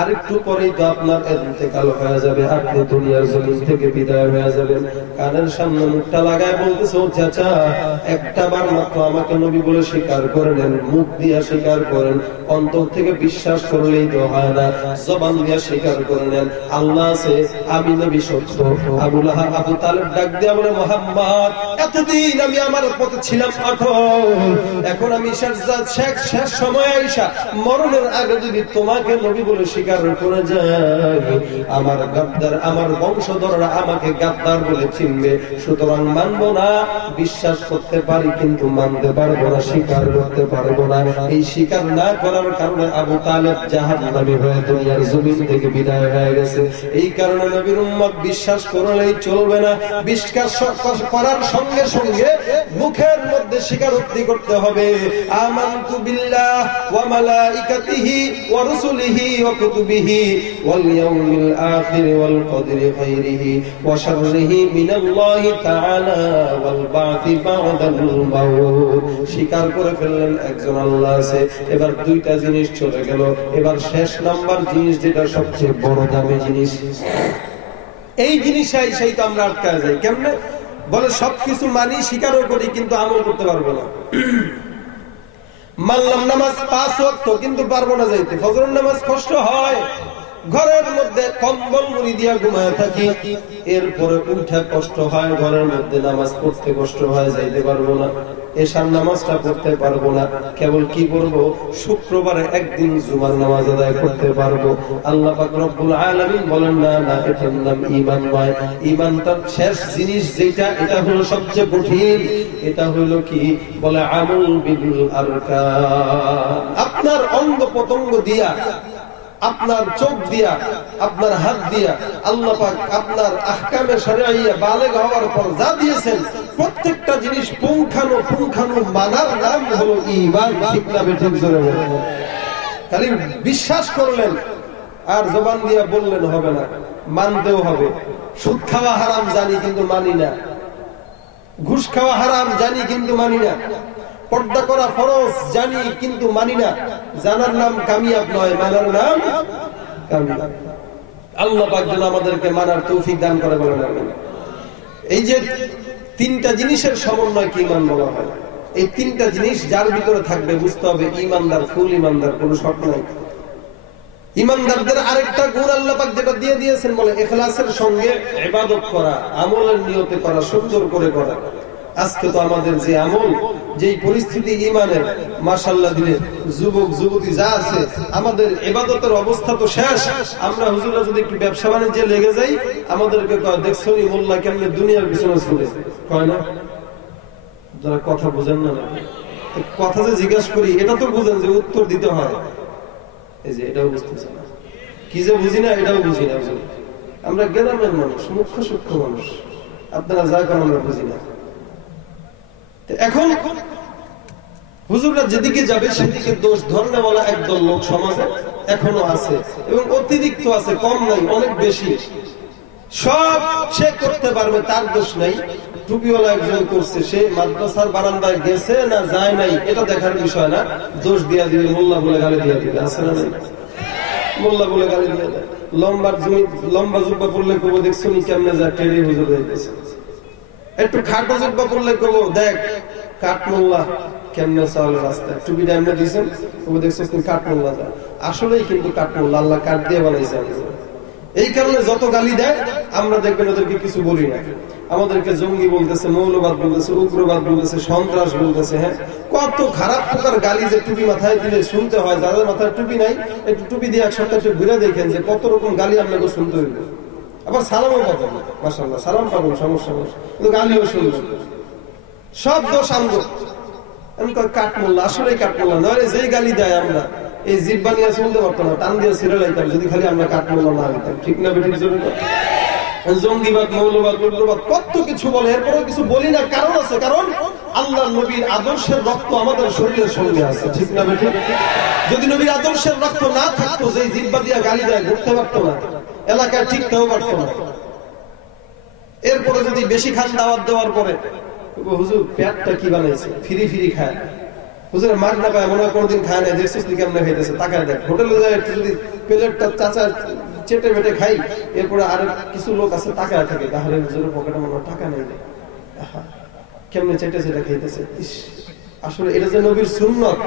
আরেকটু পরেই তো আপনার ইন্তেকাল হয়ে যাবে, আপনি দুনিয়ার জমিন থেকে বিদায় হয়ে যাবেন। কানের সামনে মুখটা লাগায় বলতেছে, ও চাচা, একটা বার মাত্র আমাকে নবী বলে স্বীকার করে নেন, মুখ দিয়া স্বীকার করেন, অন্তর থেকে বিশ্বাস করলেই তো হয় না, জবান দিয়া স্বীকার করে নেন আল্লাহ আছে, আমি নবী সত্য। আবু লাহাব আবু তালেব ডাক দিয়া বলে, মুহাম্মদ, এতদিন আমি আমার পথে ছিলাম অটল, এখন আমি শেষ সময় আইসা মরণের আগে যদি তোমাকে নবী বলে স্বীকার করে যায়, আমার গাদ্দার, আমার বংশধররা আমাকে গাদ্দার বলে চিনবে। সুতরাং মানবো না, বিশ্বাস করতে পারি কিন্তু মানতে পারবো না, স্বীকার করতে পারবো না। এই স্বীকার না করার কারণে আবু তালেব জাহান্নামী হয়ে দুনিয়ার জমিন থেকে বিদায় হয়ে গেছে। এই কারণে নবীর উম্মত বিশ্বাস করলেই চলবে না, বিশ্বাস করার সঙ্গে সঙ্গে মুখের মধ্যে স্বীকারোক্তি করতে হবে, আমানতু বিল্লাহ ওয়া মালাইকাতিহি ওয়া রুসুলিহি ওয়া কুতুবিহি ওয়াল ইয়াউমিল আখির ওয়াল কদরি খাইরিহি ওয়া শাররিহি মিনাল্লাহি তাআলা ওয়াল বা'থি বা'দাল মাউত। স্বীকার করে ফেললেন একজন আল্লাহ আছে। এবার দুইটা জিনিস চলে গেল, এবার শেষ নাম্বার জিনিস, যেটা সবচেয়ে বড় দামি জিনিস। এই জিনিসটাই সেই তো আমরা আটকায় যাই। কেমনে বলে, সবকিছু মানি, স্বীকারও করি, কিন্তু আমল করতে পারবো না। মানলাম নামাজ 5 ওয়াক্ত, কিন্তু পারবো না যাইতে। ফজরের নামাজ কষ্ট হয়, ঘরের মধ্যে কম্বল মুড়ি দিয়া ঘুমায় থাকি, এরপরে উঠা কষ্ট হয়, ঘরের মধ্যে নামাজ পড়তে কষ্ট হয়, যাইতে পারবো না। এশার নামাজটা পড়তে পারবো না, কেবল কি করবো, শুক্রবারে একদিন জুমার নামাজ আদায় করতে পারবো। আল্লাহ পাক রব্বুল আলামিন বলেন, না না, এটার নাম ঈমান নয়। ঈমানটার শেষ জিনিস যেটা, এটা হলো সবচেয়ে কঠিন, এটা হলো কি বলে, আমল বিল আরকান। আপনার অঙ্গ প্রত্যঙ্গ দিয়া, আপনার চোখ দিয়া, আপনার হাত দিয়া আল্লাহ পাক আপনার আহকামে শরঈয়া বালেগ হওয়ার পর যা দিয়েছেন, প্রত্যেকটা জিনিস পুঙ্খানু মানার নাম হলো ঈমান। ঠিক না বেঠিক? জোরে বলেন। খালি বিশ্বাস করলেন আর জবান দিয়া বললেন হবে না, মানতেও হবে। সুদ খাওয়া হারাম জানি কিন্তু মানি না, ঘুষ খাওয়া হারাম জানি কিন্তু মানি না, পর্দা করা ফরজ জানি কিন্তু মানি না। জানার নাম কামিয়াব নয়, মানার নাম কামিয়াব। আল্লাহ পাক যেন আমাদেরকে মানার তৌফিক দান করে বলেন আমিন। এই যে তিনটা জিনিসের সমন্বয়কে ঈমান বলা হয়, এই তিনটা জিনিস যার ভিতরে থাকবে বুঝতে হবে ঈমানদার, ফুল ঈমানদার, কোনো শর্ত নাই। ঈমানদারদের আরেকটা গুণ আল্লাহ পাক যেটা দিয়ে দিয়েছেন, বলে ইখলাসের সঙ্গে ইবাদত করা, আমলের নিয়তে করা, সুন্দর করে করা। আজকে তো আমাদের যে আমল, যেই পরিস্থিতি ঈমানের, মাশাআল্লাহ দিলে যুবক যুবতী যা আছে, আমাদের ইবাদতের অবস্থা তো শেষ। আমরা হুজুররা যদি একটু ব্যবসা বাণিজ্যে লেগে যাই, আমাদেরকে কয়, দেখছো নি মোল্লা কেমনে দুনিয়ার পিছনে ছুটে, কয় না? যারা কথা বোঝেন না, কথা যে জিজ্ঞাসা করি, এটা তো বুঝেন যে উত্তর দিতে হয়। এই যে এটাও বুঝতেছে না, কি যে বুঝি না, এটাও বুঝি না। আমরা গ্রামের মানুষ, মুখ্য সূক্ষ্ম মানুষ, আপনারা যা করেন আমরা বুঝি না। এখন হুজুররা যেদিকে যাবে সেদিকে দোষ ধরনে বলা একদল লোক সমাজে এখনো আছে, এবং অতিরিক্ত আছে, কম নাই, অনেক বেশি। সব সে করতে পারবে, তার দোষ নাই। টুপিওয়ালা একজন করছে, সে মাদ্রাসার বারান্দায় গেছে না যায় নাই, এটা দেখার বিষয় না, দোষ দিয়া দিবে, মোল্লা বলে গালি দিয়া দিবে, আছে না নাই? মোল্লা বলে গালি দিয়া দেয়। লম্বা জুব্বা পড়লে কবো, দেখছো নি কেমনে যা টেনে হুজুর হইতেছে। একটু খাটো জুব্বা পড়লে কবো, দেখ কাঠ মোল্লা কেমনে চলে রাস্তায়, টুপিটা এমনি দিয়েছেন, কবো দেখছো কাঠ মোল্লা যা। আসলেই কিন্তু কাঠ মোল্লা, আল্লাহ কাঠ দিয়ে বানাইছে। এই কারণে যত গালি দেয় আমরা দেখবেন ওদেরকে কিছু বলি না। আমাদেরকে জঙ্গি বলতেছে, মৌলবাদ বলতেছে, উগ্রবাদ বলতেছে, সন্ত্রাস বলতেছে। হ্যাঁ, কত খারাপ প্রকার গালি যে টুপি মাথায় দিলে শুনতে হয়। যাদের মাথায় টুপি নাই একটু টুপি দিয়ে এক সপ্তাহ একটু ঘুরে দেখেন যে কত রকম গালি আপনাকে শুনতে হইবে। আবার সালামও পাবেন, মাশাআল্লাহ সালাম পাবেন, সমস্যা নেই, কিন্তু গালিও শুনবেন। সব দোষ আমগো। আমি কাঠমোল্লা, আসলে কাঠমোল্লা নয়, যেই গালি দেয় আমরা এই জিব্বা নিয়ে শুনতে পারতাম না, টান দিয়ে ছিঁড়ে লাইতাম যদি খালি আমরা কাঠমোল্লা না হইতাম। ঠিক না বেঠিক? জঙ্গিবাদ, মৌলবাদ, উগ্রবাদ কত কিছু বলে, এরপরেও কিছু বলি না। কারণ আছে, কারণ আল্লাহর নবীর আদর্শের রক্ত আমাদের শরীরের সঙ্গে আছে। ঠিক না বেঠিক? যদি নবীর আদর্শের রক্ত না থাকতো, যে জিব্বা দিয়ে গালি দেয় ঘুরতে পারতো না, এলাকায় টিকতেও পারতো না। এরপরে যদি বেশি খান দাওয়াত দেওয়ার পরে, হুজুর পেটটা কি বানাইছে, ফিরি ফিরি খায়, হুজুর মার না পায়, মনে হয় কোনোদিন খায় না, দেখছিস কেমন খাইতেছে, তাকায় দেখ। হোটেলে যায় একটু যদি প্লেটটা চাচা চেটে বেটে খাই, এরপরে আর কিছু লোক আছে তাকায় থাকে, তাহলে হুজুরের পকেটে মনে হয় টাকা নেই, কেমনে চেটে চেটে খাইতেছে। আসলে এটা যে নবীর সুন্নত,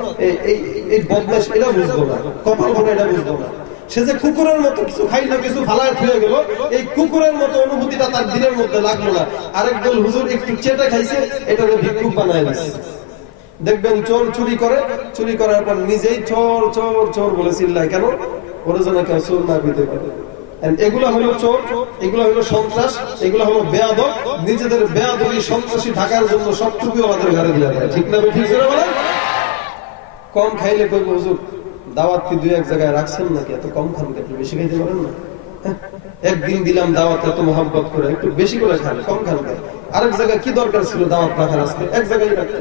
এই বদমাশ এটা বুঝবো না, কপাল ভালো এটা বুঝবো না। সে যে কুকুরের মতো কিছু খাইলো, কিছু ফালায় থুয়ে গেল, এই কুকুরের মতো অনুভূতিটা তার দিনের মধ্যে লাগলো না। আরেক দল হুজুর একটু চেটে খাইছে, এটাকে ভিক্ষুক বানায় দিচ্ছে। দেখবেন চোর চুরি করে, চুরি করার পর নিজেই চোর চোর চোর বলে চিল্লায়, কেন? ওরা যেন কেউ চোর না পেতে পারে। এগুলো হলো চোর, এগুলো হলো সন্ত্রাস, এগুলো হলো বেয়াদব। নিজেদের বেয়াদবি সন্ত্রাসী ঢাকার জন্য সবটুকু আমাদের ঘরে দিয়ে দেয়। ঠিক না? ঠিক করে বলেন। কম খাইলে কইব হুজুর দাওয়াত কি দুই এক জায়গায় রাখছেন নাকি, এত কম খান, একটু বেশি খাইতে পারেন না? একদিন দিলাম দাওয়াত, এত মোহাম্মত করে একটু বেশি করে খান, কম খান। আরেক জায়গায় কি দরকার ছিল দাওয়াত রাখার, আজকে এক জায়গায় রাখতে।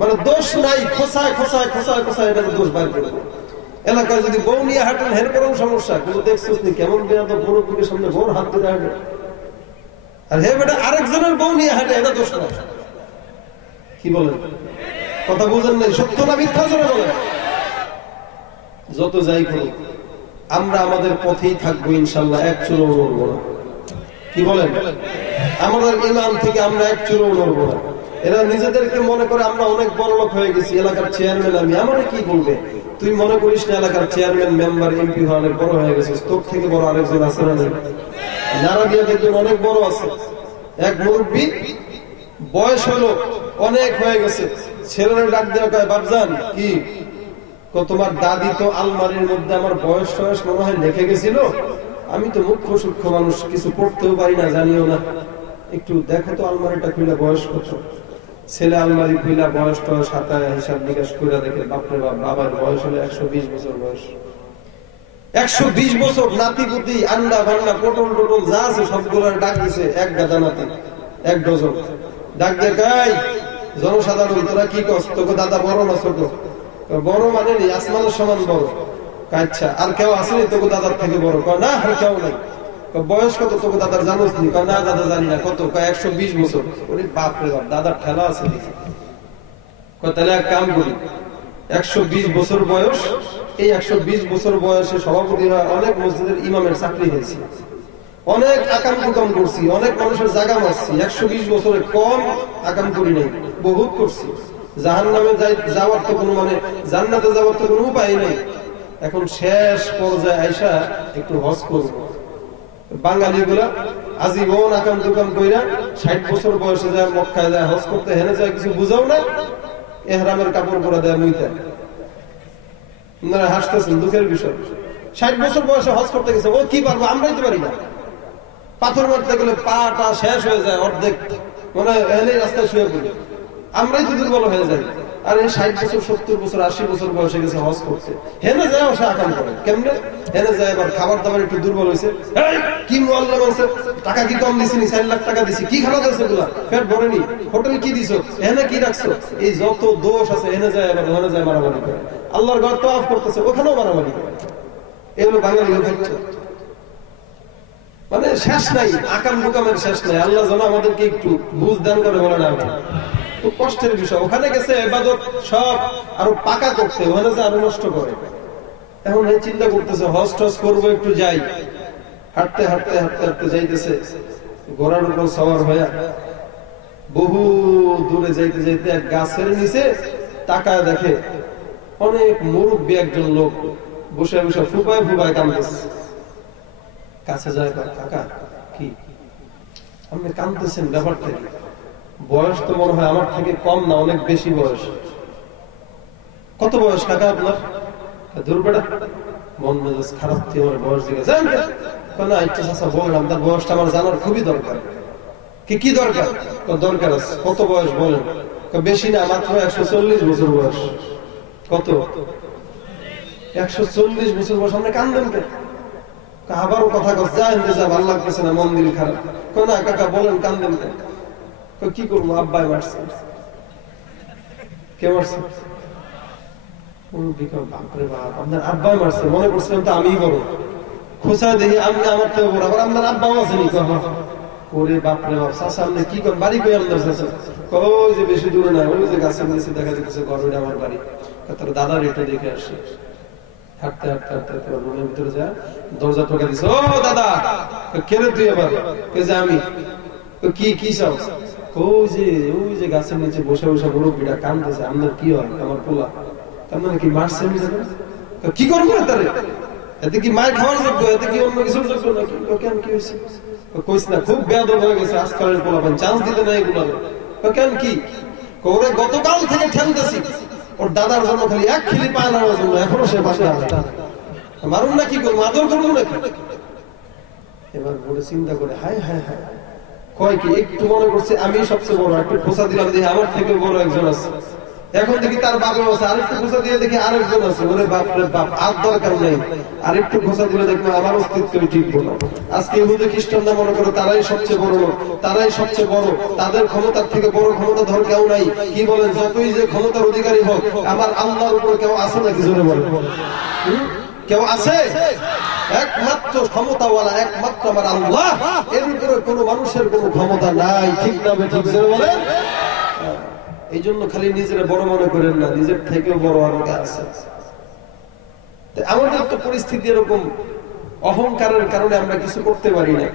মানে দোষ নাই, খোসায় খোসায় খোসায় খোসায় এটা দোষ বাইর করবো। এলাকায় যদি বউ নিয়ে হাঁটেন, হের করেও সমস্যা, কিন্তু দেখছিস নি কেমন বেয়াদব, মুরব্বির সামনে বউর হাত ধরে হাঁটে, আর হে বেটা আরেকজনের বউ নিয়ে হাঁটে, এটা দোষ না। কি বলেন? কথা বুঝেন নাই? সত্য না মিথ্যা জোরে বলেন। যত যাই করুক আমরা আমাদের পথেই থাকবো ইনশাল্লাহ, এক চুলো নড়বো না। কি বলেন? আমাদের ইমান থেকে আমরা এক চুলো নড়বো না। এরা নিজেদেরকে মনে করে আমরা অনেক বড় লোক হয়ে গেছি, এলাকার চেয়ারম্যান আমি, আমারে কি বলবে? তুই মনে করিস না এলাকার চেয়ারম্যান, মেম্বার, এমপি হওয়ার বড় হয়ে গেছিস, তোর থেকে বড় আরেকজন আছে না? নারা দিয়ে দেখবেন অনেক বড় আছে। এক মুরব্বী বয়স হলো অনেক হয়ে গেছে, ছেলেরা ডাক দেওয়া কয়, বাপজান কি তোমার দাদি তো আলমারির মধ্যে আমার বয়স টয়স মনে হয় লিখে গেছিল, আমি তো মুখ্য সূক্ষ্ম মানুষ, কিছু পড়তেও পারি না, জানিও না, একটু দেখো তো আলমারিটা খুলে বয়স কত। ছেলে আলমারি খুলে বয়স টয়স হাতায় হিসাব নিকাশ করে দেখে, বাপরে বাপ, বাবার বয়স হলো 120 বছর বয়স। 120 বছর, নাতি পুতি, আন্ডা ভান্ডা, পটল টটল যা আছে সবগুলোর ডাক দিছে, এক গাদা নাতি, 1 ডজন। ডাক দেখাই জনসাধারণ, তোরা কি কস, তোকে দাদা বড় না ছোট? বড় মানে নেই, আসমানের সমান বড়। আচ্ছা, আর কেউ আসেনি তোকে দাদার থেকে বড়? না, আর কেউ নাই। বয়স কত তোকে দাদার জানোস নি? না দাদা জানি না। কত? 120 বছর। ওরে বাপরে বাপ, দাদার ঠেলা আছে। তাহলে এক কাম করি, 120 বছর বয়স, এই 120 বছর বয়সে সভাপতি হয়, অনেক মসজিদের ইমামের চাকরি হয়েছে, অনেক আকাম কুকাম করছি, অনেক মানুষের জায়গা মারছি। 120 বছরে কম আকাম করি নাই, বহুত করছি। জাহান্নামে যাওয়ার তো কোনো, মানে জান্নাতে যাওয়ার তো কোনো উপায় নেই। এখন শেষ পর্যায়ে আইসা একটু হজ করব। বাঙালি গুলা আজীবন আকাম দুকাম কইরা 60 বছর বয়সে যায় মক্কায় যায় হজ করতে, হেনে যায় কিছু বুঝাও না, এহরামের কাপড় পরা দেয় মুইতা। আপনারা হাসতেছেন, দুঃখের বিষয়। 60 বছর বয়সে হজ করতে গেছে, ও কি পারবো, আমরাই তো পারি না। পাথর মারতে গেলে পাটা শেষ হয়ে যায় অর্ধেক, মানে এনে রাস্তায় শুয়ে পড়ি, আমরাই তো দুর্বল হয়ে যাই। আর এই 60 বছর 70 বছর 80 বছর বয়সে গেছে হজ করছে, হেনে যায় সে আকাম করে। কেমনে হেনে যায়? এবার খাবার দাবার একটু দুর্বল হয়েছে, কি মোয়াল্লা বলছে, টাকা কি কম দিছি, 4 লাখ টাকা দিছি, কি খানা দিয়েছে গুলা, পেট ভরেনি, হোটেল কি দিছো, এনে কি রাখছো, এই যত দোষ আছে এনে যায়, এবার ওখানে যায় মারামারি করে। আল্লাহর ঘর তো অফ করতেছে, ওখানেও মারামারি করে। এগুলো বাঙালি হচ্ছে, মানে শেষ নাই, আকাম বুকামের শেষ নাই। আল্লাহ যেন আমাদেরকে একটু বুঝ দান করে, বলে না খুব কষ্টের বিষয়। ওখানে গেছে ইবাদত সব আরো পাকা করতে, ওখানে যে আরো নষ্ট করে। এখন এই চিন্তা করতেছে হজ টজ করবো, একটু যাই। হাঁটতে হাঁটতে হাঁটতে হাঁটতে যাইতেছে, ঘোড়ার উপর সওয়ার হয়ে বহু দূরে যাইতে যাইতে এক গাছের নিচে তাকায় দেখে অনেক মুরব্বী একজন লোক বসে বসে ফুপায় ফুপায় কাঁদতেছে। কাছে যায়, কাকা কি আপনি কাঁদতেছেন, ব্যাপারটা কি? বয়স তো মনে হয় আমার থেকে কম না, অনেক বেশি বয়স। কত বয়স কাকা আপনার? দুর্বেড়া মন মেজাজ খারাপ থেকে আমার বয়স দিকে না একটু চাচা বললাম, তার বয়সটা আমার জানার খুবই দরকার। কি দরকার? দরকার আছে। কত বয়স বলেন? বেশি না, মাত্র 140 বছর বয়স। কত? 140 বছর বয়স। আপনি কান্দেন কেন? আবারও কথা যা ভালো লাগতেছে না, মন দিল খারাপ। না কাকা বলেন, কান্দেন কেন? কি করবো, আব্বাই মারছে। কে মারছে? আপনার আব্বাই মারছে? মনে করছিলাম তো আমি বড়। খোঁচা দেখি আমি আমার থেকে বড়, আবার আপনার আব্বাও আছে নি? ওরে বাপরে বাপ, চাচা আপনি কি করেন? বাড়ি কই আপনার চাচা? ওই যে বেশি দূরে না, ওই যে গাছের নিচে দেখা যাচ্ছে ঘর, ওইটা আমার বাড়ি। তার দাদার এটা দেখে আসে। হাঁটতে হাঁটতে হাঁটতে হাঁটতে রুমের ভিতরে যায়, দরজা টোকা দিচ্ছে। ও দাদা, কেন তুই আবার? যে আমি। কি চাও? ওই যে গাছের নিচে বসে বসে মুরব্বীরা কাঁদতেছে, আপনার কি হয়? আমার পোলা। তার মানে কি মারছে? কি করবো তারে? এতে কি মায়ের খাওয়ার যোগ্য? এতে কি অন্য কিছুর যোগ্য নাকি? কেন কি হয়েছে? কইস না, খুব বেয়াদব হয়ে গেছে আজকালের পোলাপান, চান্স দিতে নাই এগুলো। কেন কি? ওরে গতকাল থেকে ঠেলতেছি ওর দাদার জন্য, খালি এক খিলি পায় না জন্য, এখনো সে বাসায় আসে। মারুন না, কি করবো? আদর করবো নাকি? এবার বলে চিন্তা করে, হায় হায় হায়, কয় কি একটু মনে করছে আমি সবচেয়ে বড়, একটু খোঁচা দিলাম, দেখি আমার থেকে বড় একজন আছে। এখন দেখি তার বাপের আছে, আরেকটু খোঁচা দিয়ে দেখি আরেকজন আছে। ওরে বাপরে বাপ, আর দরকার নেই, আরেকটু খোঁচা দিলে দেখবো আমার অস্তিত্ব ঠিক বলো। আজকে ইহুদি খ্রিস্টানরা মনে করো তারাই সবচেয়ে বড় লোক, তারাই সবচেয়ে বড়, তাদের ক্ষমতার থেকে বড় ক্ষমতা ধর কেউ নাই। কি বলেন? যতই যে ক্ষমতার অধিকারী হোক, আমার আল্লাহর উপর কেউ আছে নাকি? জোরে বলে কেউ আছে? একমাত্র ক্ষমতাওয়ালা একমাত্র আমার আল্লাহ, এর উপরে কোনো মানুষের কোনো ক্ষমতা নাই। ঠিক না? ঠিক জোরে বলেন। এই জন্য খালি নিজের বড় মনে করেন না, নিজের থেকেও বড় আরো আছে। আমাদের তো পরিস্থিতি এরকম, অহংকারের কারণে আমরা কিছু করতে পারি না।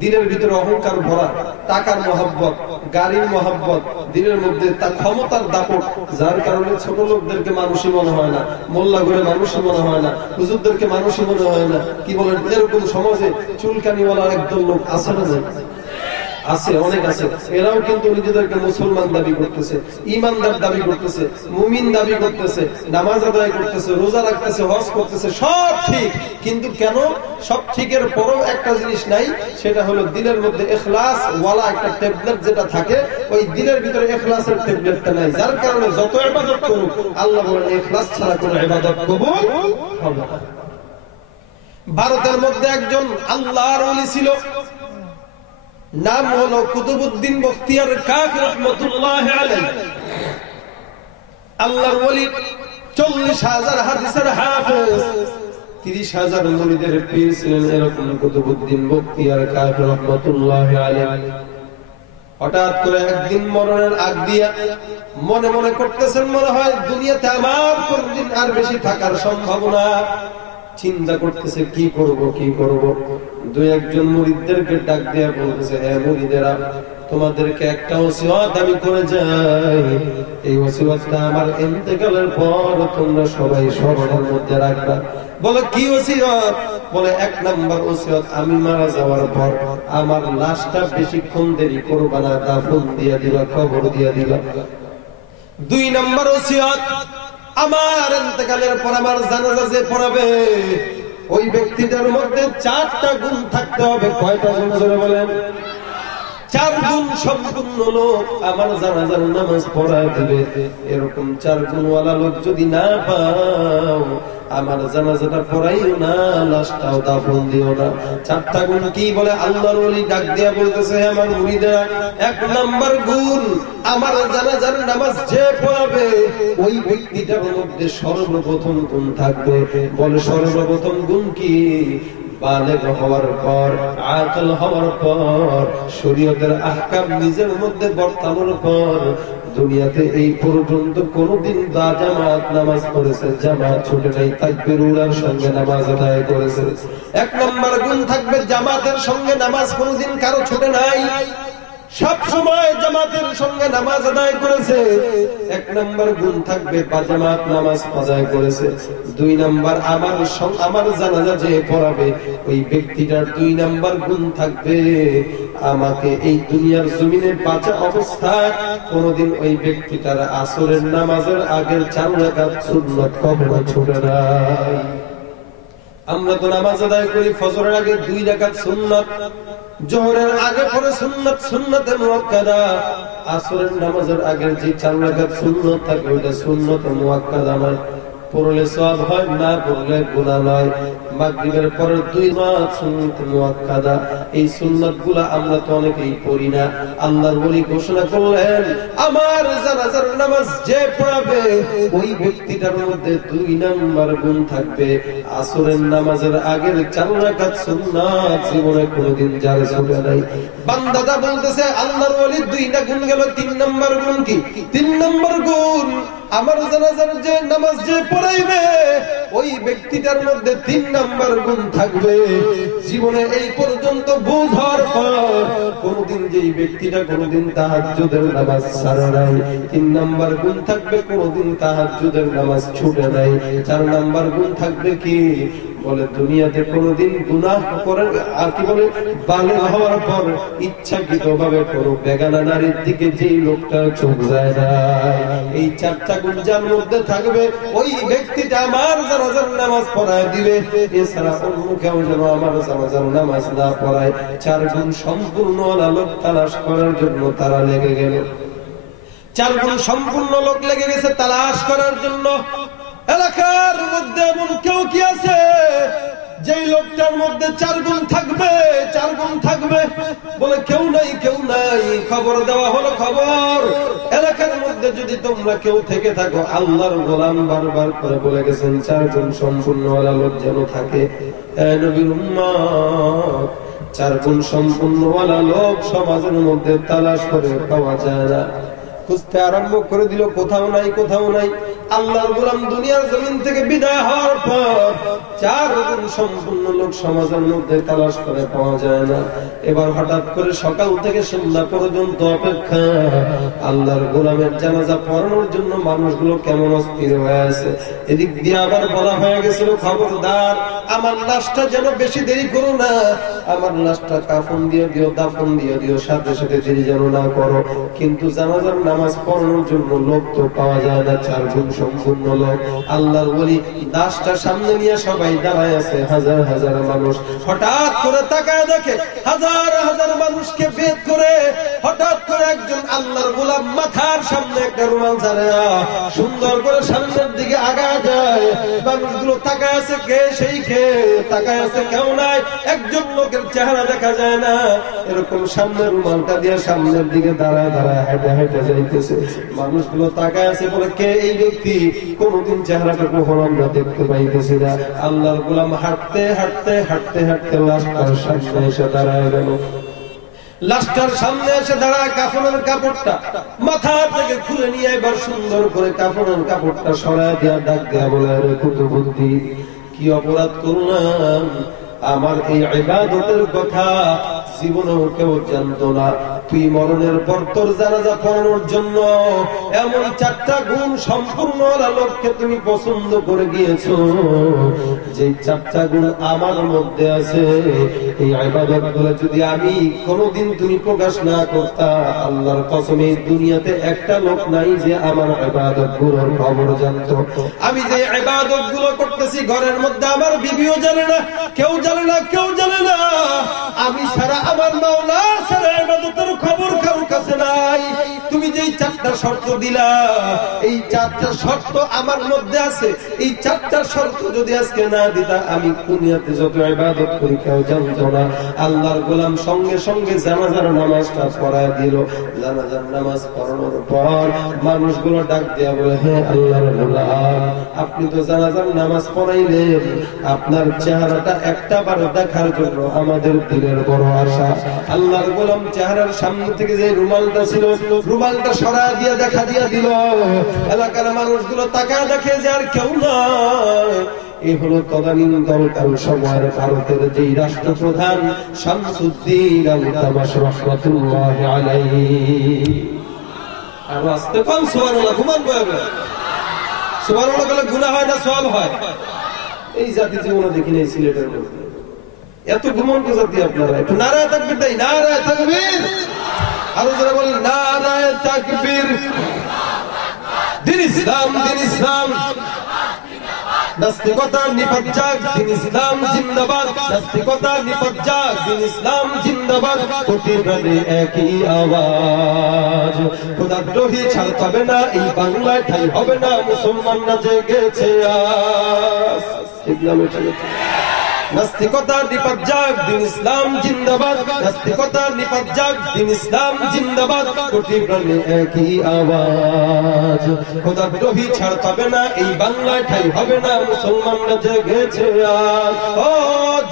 দিনের ভিতরে অহংকার ভরা, টাকার মহব্বত, গাড়ির মহব্বত, দিনের মধ্যে তার ক্ষমতার দাপট, যার কারণে ছোট লোকদেরকে মানুষই মনে হয় না, মোল্লা ঘরে মানুষই মনে হয় না, হুজুরদেরকে মানুষই মনে হয় না। কি বলেন? এরকম সমাজে চুলকানিওয়ালা একদল লোক আছে না? আছে, অনেক আছে। এরাও কিন্তু নিজেদেরকে মুসলমান দাবি করতেছে, ইমানদার দাবি করতেছে, মুমিন দাবি করতেছে, নামাজ আদায় করতেছে, রোজা রাখতেছে, হজ করতেছে, সব ঠিক। কিন্তু কেন? সব ঠিকের পরও একটা জিনিস নাই, সেটা হলো দিলের মধ্যে ইখলাস ওয়ালা একটা ট্যাবলেট যেটা থাকে, ওই দিলের ভিতরে ইখলাসের ট্যাবলেটটা নাই। যার কারণে যত ইবাদত করুক, আল্লাহ বলেন ইখলাস ছাড়া কোনো ইবাদত কবুল হবে না। ভারতের মধ্যে একজন আল্লাহর ওলি ছিল, নাম হলো কুতুবউদ্দিন বখতিয়ার কাকি রাহমাতুল্লাহি আলাইহি। আল্লাহর ওলি, 40,000 হাদিসের হাফেজ, 30,000 মুরিদের পীর ছিলেন এরকম কুতুবউদ্দিন বখতিয়ার কাকি রাহমাতুল্লাহি আলাইহি। হঠাৎ করে একদিন মরণের আগ দিয়া মনে মনে করতেছেন, মনে হয় দুনিয়াতে আমার কোনদিন আর বেশি থাকার সম্ভাবনা। চিন্তা করতেছে কি করব কি করব। দুই একজন মুরিদদেরকে ডাক দেয়া বলতেছে, হ্যাঁ মুরিদেরা, তোমাদেরকে একটা ওসিয়ত আমি করে যাই। এই ওসিয়তটা আমার ইন্তেকালের পর তোমরা সবাই স্মরণের মধ্যে রাখবা। বলে কি ওসিয়ত? বলে 1 নাম্বার ওসিয়ত, আমি মারা যাওয়ার পর আমার লাশটা বেশিক্ষণ দেরি করবা না, দাফন দিয়া দিবা, কবর দিয়া দিবা। 2 নাম্বার ওসিয়ত, আমার ইন্তেকালের পর আমার জানাজা যে পড়াবে, ওই ব্যক্তিদের মধ্যে 4টা গুণ থাকতে হবে। কয়টা গুণ? জোরে বলেন। 4 গুণ সম্পূর্ণ লোক আমার জানাজার নামাজ পড়ায় দিবে। এরকম 4 গুণওয়ালা লোক যদি না পাও, আমার জানাজাটা পড়াইও না, লাশটাও দাফন দিও না। 4টা গুণ কি? বলে আল্লাহর ওলি ডাক দিয়া বলতেছে, আমার মুরিদেরা, 1 নাম্বার গুণ, আমার জানাজার নামাজ যে পড়াবে, ওই ব্যক্তিটার মধ্যে সর্বপ্রথম গুণ থাকবে। বলে সর্বপ্রথম গুণ কি? বালেগ হওয়ার পর, আকল হওয়ার পর, শরীয়তের আহকাম নিজের মধ্যে বর্তানোর পর, দুনিয়াতে এই পর্যন্ত কোনদিন জামাত নামাজ পড়েছে, জামাত ছুটে নাই, তাকবীরুল্লাহর সঙ্গে নামাজ আদায় করেছে। 1 নম্বর গুণ থাকবে, জামাতের সঙ্গে নামাজ কোনদিন কারো ছুটে নাই। সব সময় জামাতের সঙ্গে নামাজ আদায় করেছে, 1 নম্বর গুণ থাকবে বা জামাত নামাজ আদায় করেছে। 2 নম্বর আমার জানাজা যে পড়াবে ওই ব্যক্তিটার 2 নম্বর গুণ থাকবে, আমাকে এই দুনিয়ার জমিনে বাঁচা অবস্থায় কোনদিন ওই ব্যক্তিটার আসরের নামাজের আগের 4 রাকাত সুন্নাত কখনো ছুটে নাই। আমরা তো নামাজ আদায় করি ফজরের আগে 2 রাকাত সুন্নাত, জোহরের আগে পরে সুন্নাত, সুন্নাতে মুআক্কাদা। আসরের নামাজের আগের যে 4 রাকাত সুন্নাত থাকে ওটা সুন্নাতে মুআক্কাদা নয়, পড়লে সওয়াব হয়, না পড়লে গুনাহ নয়। মাগরিবের পরের 2 রাকাত সুন্নাত মুআক্কাদা, এই সুন্নাতগুলো আমরা তো অনেকেই পড়ি না। আল্লাহর ওলি ঘোষণা করলেন, আমার জানাজার নামাজ যে পড়াবে ওই ব্যক্তিটার মধ্যে 2 নম্বর গুণ থাকবে, আসরের নামাজের আগের 4 রাকাত সুন্নাত জীবনে কোনোদিন যার ছুটে নাই। বান্দাটা বলতেছে আল্লাহর ওলি 2টা গুণ গেল, 3 নম্বর গুণ কি? 3 নম্বর গুণ আমার জানাজার যে নামাজ যে পড়াইবে ওই ব্যক্তিটার মধ্যে 3 নম্বর গুণ থাকবে, জীবনে এই পর্যন্ত বুঝার পর কোনদিন যেই ব্যক্তিটা কোনদিন তাহাজ্জুদের নামাজ ছাড়ে নাই, 3 নম্বর গুণ থাকবে, কোনদিন তাহাজ্জুদের নামাজ ছুটে নাই। 4 নম্বর গুণ থাকবে কি? বলে দুনিয়াতে কোনদিন গুনাহ করে আর কি বলে বালেগ হওয়ার পর ইচ্ছাকৃতভাবে কোনো বেগানা নারীর দিকে যেই লোকটার চোখ যায় না, এই 4টা গুণ যার মধ্যে থাকবে ওই ব্যক্তিটা আমার জানাজার নামাজ পড়ায় দিবে। এছাড়া অন্য কেউ যেন আমার জানাজার নামাজ না পড়ায়। 4 গুণ সম্পূর্ণ লোক তালাশ করার জন্য তারা লেগে গেল, 4 গুণ সম্পূর্ণ লোক লেগে গেছে তালাশ করার জন্য। এলাকার মধ্যে এমন কেউ কি আছে যেই লোকটার মধ্যে 4 গুণ থাকবে? 4 গুণ থাকবে বলে কেউ নাই, কেউ নাই। খবর দেওয়া হলো, খবর এলাকার মধ্যে যদি তোমরা কেউ থেকে থাকো, আল্লাহর গোলাম বারবার করে বলে গেছেন 4 গুণ সম্পূর্ণ লোক যেন থাকে। নবীর উম্মত, 4 গুণ সম্পূর্ণ লোক সমাজের মধ্যে তালাশ করে পাওয়া যায় না। খুঁজতে আরম্ভ করে দিল, কোথাও নাই, কোথাও নাই। আল্লাহর গোলাম দুনিয়ার জমিন থেকে বিদায় হওয়ার পর 4 গুণ সম্পূর্ণ লোক সমাজের মধ্যে তালাশ করে পাওয়া যায় না। এবার হঠাৎ করে সকাল থেকে সন্ধ্যা পর্যন্ত অপেক্ষা, আল্লাহর গোলামের জানাজা পড়ানোর জন্য মানুষগুলো কেমন অস্থির হয়ে আছে। এদিক দিয়ে আবার বলা হয়ে গেছিল, খবরদার আমার লাশটা যেন বেশি দেরি করো না, আমার লাশটা কাফন দিয়ে দিও, দাফন দিয়ে দিও, সাথে সাথে দেরি যেন না করো। কিন্তু জানাজার নামাজ পড়ানোর জন্য লোক তো পাওয়া যায় না, 4 গুণ সম্পূর্ণ লোক। আল্লাহর ওলি লাশটা সামনে নিয়ে সবাই দাঁড়ায় আছে, হাজার হাজার মানুষ। হঠাৎ করে তাকায় দেখে হাজার হাজার মানুষকে বেদ করে হঠাৎ করে একজন আল্লাহর গোলাম মাথার সামনে একটা রুমাল ছাড়া সুন্দর করে সামনের দিকে আগায় যায়। মানুষগুলো তাকায় আছে, কে সেই কে? তাকায় আছে, কেউ নাই। একজন লোকের চেহারা দেখা যায় না, এরকম সামনে রুমালটা দিয়ে সামনের দিকে দাঁড়ায় দাঁড়ায় হেঁটে হেঁটে যাইতেছে। মানুষগুলো তাকায় আছে, বলে কে এই ব্যক্তি? কোনদিন চেহারাটা কখনো আমরা দেখতে পাইতেছি না। আল্লাহর গোলাম হাঁটতে হাঁটতে হাঁটতে হাঁটতে লাশটার সামনে এসে দাঁড়ায় গেল। লাশটার সামনে এসে দাঁড়ায়, কাফনের কাপড়টা মাথা থেকে খুলে নিয়ে এবার সুন্দর করে কাফনের কাপড়টা সরায় দিয়া ডাক দেয়া বলে, আরে কুতুবুদ্দি, কি অপরাধ করলাম? আমার এই ইবাদতের কথা জীবনেও কেউ জানতো না। তুই মরণের পর তোর জানাজা পড়ানোর জন্য এমন 4টা গুণ সম্পূর্ণ লোককে তুমি পছন্দ করে গিয়েছো, যে 4টা গুণ আমার মধ্যে আছে। এই ইবাদতগুলো যদি আমি কোনোদিন তুমি প্রকাশ না করতা, আল্লাহর কসম এই দুনিয়াতে একটা লোক নাই যে আমার ইবাদতগুলোর খবর জানতো। আমি যে ইবাদতগুলো করতেছি ঘরের মধ্যে আমার বিবিও জানে না, কেউ জানে না, কেউ জানে না। আমি সারা আমার মাওলা সারা ইবাদতের খবর কারো কাছে নাই। তুমি যেই 4টা শর্ত দিলা, এই 4টা শর্ত আমার মধ্যে আছে। এই 4টা শর্ত যদি আজকে না দিতা, আমি দুনিয়াতে যত ইবাদত করি কেউ জানতো না। আল্লাহর গোলাম সঙ্গে সঙ্গে জানাজার নামাজটা পড়ায় দিল। জানাজার নামাজ পড়ানোর পর মানুষগুলো ডাক দেয়া বলে, হে আল্লাহর গোলাম, আপনি তো জানাজার নামাজ পড়াইলেন, আপনার চেহারাটা একটা বার দেখার জন্য আমাদের দিলের বড় আশা। আল্লাহর গোলাম চেহারার সামনে থেকে যে রুমালটা ছিল, রুমালটা সরায় দিয়ে দেখা দিয়া দিল। এলাকার মানুষগুলো তাকায় দেখে যে আর কেউ নয়, এই হলো তদানীন্তনকাল সময়ের ভারতের যেই রাষ্ট্রপ্রধান শামসুদ্দিন আল-তামাশ রাহমাতুল্লাহি আলাইহি। আর আস্তে কোন সুবহানাল্লাহ ঘুমান বয়াবে সুবহানাল্লাহ বলে গুনাহ হয় না সওয়াব হয়? এই জাতি জীবনে দেখি নাই সিলেটের মধ্যে এত ঘুমন্ত জাতি আপনারা। একটু নারায়ে তাকবীর দেই, নারায়ে তাকবীর। আরো যারা বলেন নারায়ে তাকবীর। দিন ইসলাম, দিন ইসলাম, নাস্তিকতা নিপাত যাক, দিন ইসলাম জিন্দাবাদ। নাস্তিকতা নিপাত যাক, দিন ইসলাম জিন্দাবাদ। কোটি প্রাণে একই আওয়াজ, খোদাদ্রোহী ছাড় পাবে না, এই বাংলায় ঠাই হবে না, মুসলমানরা জেগেছে আজ। ঠিক না বেঠিক? নাস্তিকতা নিপাত যাক, দিন ইসলাম জিন্দাবাদ। নাস্তিকতা নিপাত যাক, দিন ইসলাম জিন্দাবাদ। কোটি প্রাণে একই আওয়াজ, খোদাদ্রোহী ছাড় পাবে না, এই বাংলায় ঠাই হবে না, মুসলমানরা জেগেছে আজ। ও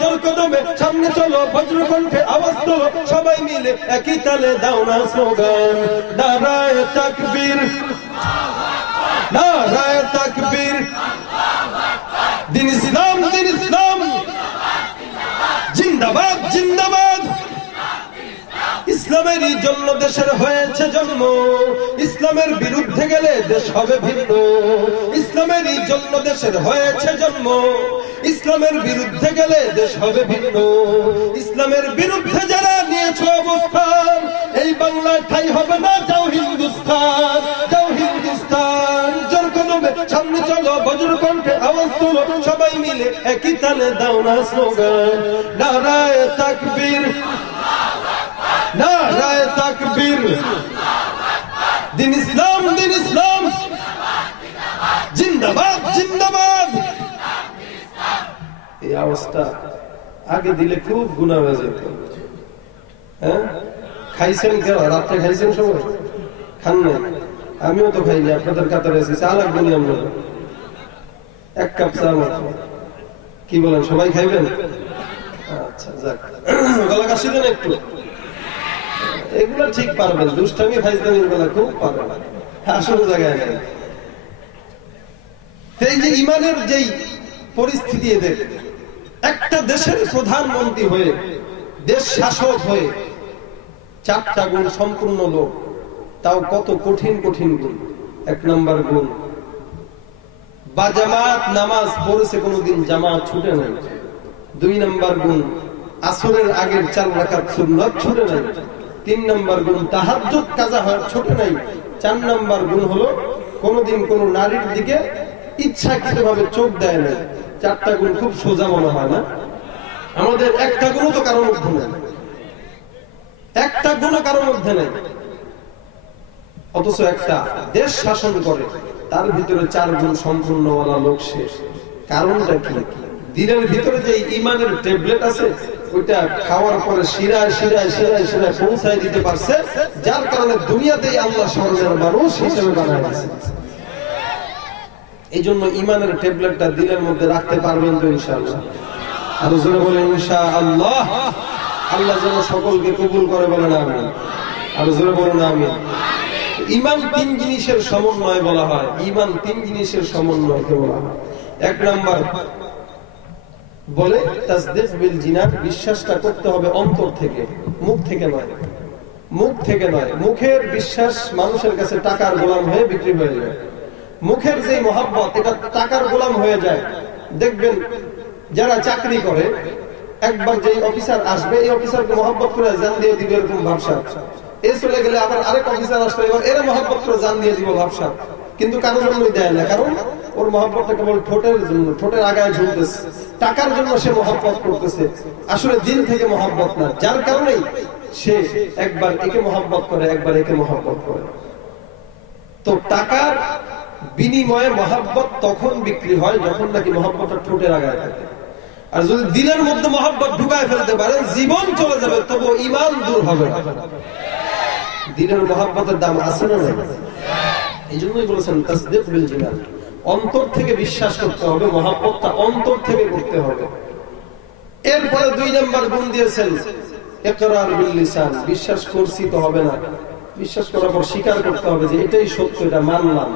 জোর কদমে সামনে চলো, বজ্র কণ্ঠে আওয়াজ তোলো, সবাই মিলে একই তালে দাও না স্লোগান, নারায়ে তাকবীর, নারায়ে তাকবীর। দিন ইসলাম, দিন ইসলাম জিন্দাবাদ, জিন্দাবাদ। ইসলামেরই জন্য দেশের হয়েছে জন্ম, ইসলামের বিরুদ্ধে গেলে দেশ হবে ভিন্ন। ইসলামেরই জন্য দেশের হয়েছে জন্ম, ইসলামের বিরুদ্ধে গেলে দেশ হবে ভিন্ন। ইসলামের বিরুদ্ধে যারা নিয়েছে অবস্থান, এই বাংলায় ঠাই হবে না, যাও হিন্দুস্তান, যাও হিন্দুস্তান। জোর কদমে সামনে চলো, বজ্র কণ্ঠে আওয়াজ তোলো, সবাই মিলে একই তালে দাও না স্লোগান, নারায়ে তাকবীর, নারায়ে তাকবীর। দিন ইসলাম, দিন ইসলাম জিন্দাবাদ, জিন্দাবাদ। এই আওয়াজটা আগে দিলে খুব গুনাহ হয়ে যেত। হ্যাঁ, খাইছেন কেউ? রাত্রে খাইছেন সবাই? খান নাই? আমিও তো খাইনি, আপনাদের কাতারে আছি। চা লাগবে না আমরা? এক কাপ চা মাত্র। কি বলেন, সবাই খাইবেন? আচ্ছা যাক, গলা কাশি দেন একটু। এগুলো ঠিক পারবেন, দুষ্টামি ফাইজলামির বেলা খুব পারবেন, আসল জায়গায় নেই। এই যে ইমানের যেই পরিস্থিতি, এদের একটা দেশের প্রধানমন্ত্রী হয়ে, দেশ শাসক হয়ে, 4টা গুণ সম্পূর্ণ লোক, তাও কত কঠিন কঠিন গুণ। 1 নম্বর গুণ, বাজামাত নামাজ পড়েছে, কোনোদিন জামাত ছুটে নাই। 2 নম্বর গুণ, আসরের আগের 4 রাকাত সুন্নাত ছুটে নাই। 3 নম্বর গুণ, তাহাজ্জুদ কাজা হয় ছুটে নাই। 4 নম্বর গুণ হলো কোনোদিন কোন নারীর দিকে ইচ্ছাকৃতভাবে চোখ দেয় না। 4টা গুণ খুব সোজা মনে হয় না? আমাদের একটা গুণও তো কারোর মধ্যে নেই, একটা গুণও কারোর মধ্যে নেই। অথচ একটা দেশ শাসন করে, তার ভিতরে 4 গুণ সম্পূর্ণওয়ালা লোক শেষ। কারণটা কি? দিনের ভিতরে যে ইমানের ট্যাবলেট আছে, ওইটা খাওয়ার পরে শিরায় শিরায় শিরায় শিরায় পৌঁছায় দিতে পারছে, যার কারণে দুনিয়াতেই আল্লাহ স্বর্গের মানুষ হিসেবে বানায় দিয়েছে। এই জন্য ইমানের ট্যাবলেটটা দিনের মধ্যে রাখতে পারবেন তো ইনশাআল্লাহ? আরো জোরে বলেন ইনশাআল্লাহ। আল্লাহ যেন সকলকে কবুল করে, বলেন আমিন। আরো জোরে বলেন আমিন। ইমান 3 জিনিসের সমন্বয় বলা হয়, ইমান 3 জিনিসের সমন্বয়কে বলা হয়। 1 নাম্বার বলে তাসদীক বিল জিনান, বিশ্বাসটা করতে হবে অন্তর থেকে, মুখ থেকে নয়। মুখ থেকে নয়, মুখের বিশ্বাস মানুষের কাছে টাকার গোলাম হয়ে বিক্রি হয়ে যায়। মুখের যে মহব্বত, এটা টাকার গোলাম হয়ে যায়। দেখবেন যারা চাকরি করে, একবার যেই অফিসার আসবে, এই অফিসারকে মহব্বত করে জান দিয়ে দিবে, এরকম ভাবসা। এ চলে গেলে আবার আরেক অফিসার আসলে, এবার এরা মহব্বত করে জান দিয়ে দিব ভাবসা। কিন্তু কারোর জন্যই দেয় না, কারণ ওর মহব্বতটা কেবল ঠোঁটের জন্য, ঠোঁটের আগায় ঝুলতেছে, টাকার জন্য সে মহব্বত করতেছে, আসলে দিল থেকে মহব্বত না। যার কারণেই সে একবার একে মহব্বত করে, একবার একে মহব্বত করে। তো টাকার বিনিময়ে মহব্বত তখন বিক্রি হয় যখন নাকি মহব্বতটা ঠোঁটের আগায় থাকে। আর যদি দিলের মধ্যে মহব্বত ঢুকায় ফেলতে পারেন, জীবন চলে যাবে, তবু ঈমান দূর হবে না। দিলের মহব্বতের দাম আছে না নাই? এই জন্যই বলেছেন তাসদীক বিল জিনান, অন্তর থেকে বিশ্বাস করতে হবে, মহব্বতটা অন্তর থেকে করতে হবে। এরপরে 2 নম্বর গুণ দিয়েছেন ইকরার বিল লিসান, বিশ্বাস করছি তো হবে না, বিশ্বাস করার পর স্বীকার করতে হবে যে এটাই সত্য, এটা মানলাম,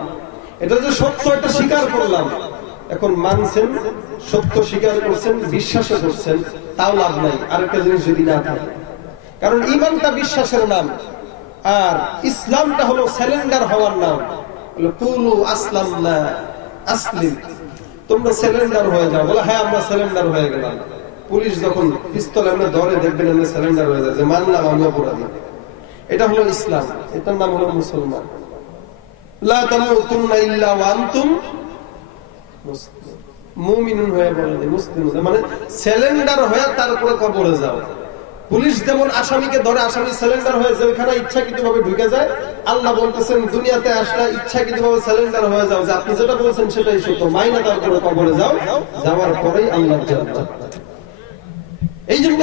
এটা যে সত্য এটা স্বীকার করলাম। এখন মানছেন, সত্য স্বীকার করছেন, বিশ্বাস করছেন, তাও লাভ নাই আরেকটা জিনিস যদি না থাকে। কারণ ঈমানটা বিশ্বাসের নাম, আর ইসলামটা হলো সারেন্ডার হওয়ার নাম। কুলু আসলামনা, আসলিম, তোমরা সারেন্ডার হয়ে যাও। বলে হ্যাঁ আমরা সারেন্ডার হয়ে গেলাম। পুলিশ যখন পিস্তল এমনি ধরে দেখবেন এমনি সারেন্ডার হয়ে যায়, যে মানলাম আমি অপরাধী। এটা হলো ইসলাম, এটার নাম হলো মুসলমান। লা তামুতুন্না ইল্লা ওয়া আনতুম মুসলিমুন, মুমিনুন হয়ে বলেন মুসলিমুন, মানে সারেন্ডার হয়ে তারপরে কবরে যাও। পুলিশ যেমন আসামিকে ধরে, আসামি সারেন্ডার হয়ে যেখানে ইচ্ছাকৃতভাবে ঢুকে যায়, আল্লাহ বলতেছেন দুনিয়াতে আসলে ইচ্ছাকৃতভাবে সারেন্ডার হয়ে যাও, যে আপনি যেটা বলেছেন সেটাই সত্য, মাইনা তারপরে কবরে যাও, যাওয়ার পরেই আল্লাহর জান্নাত। এই জন্য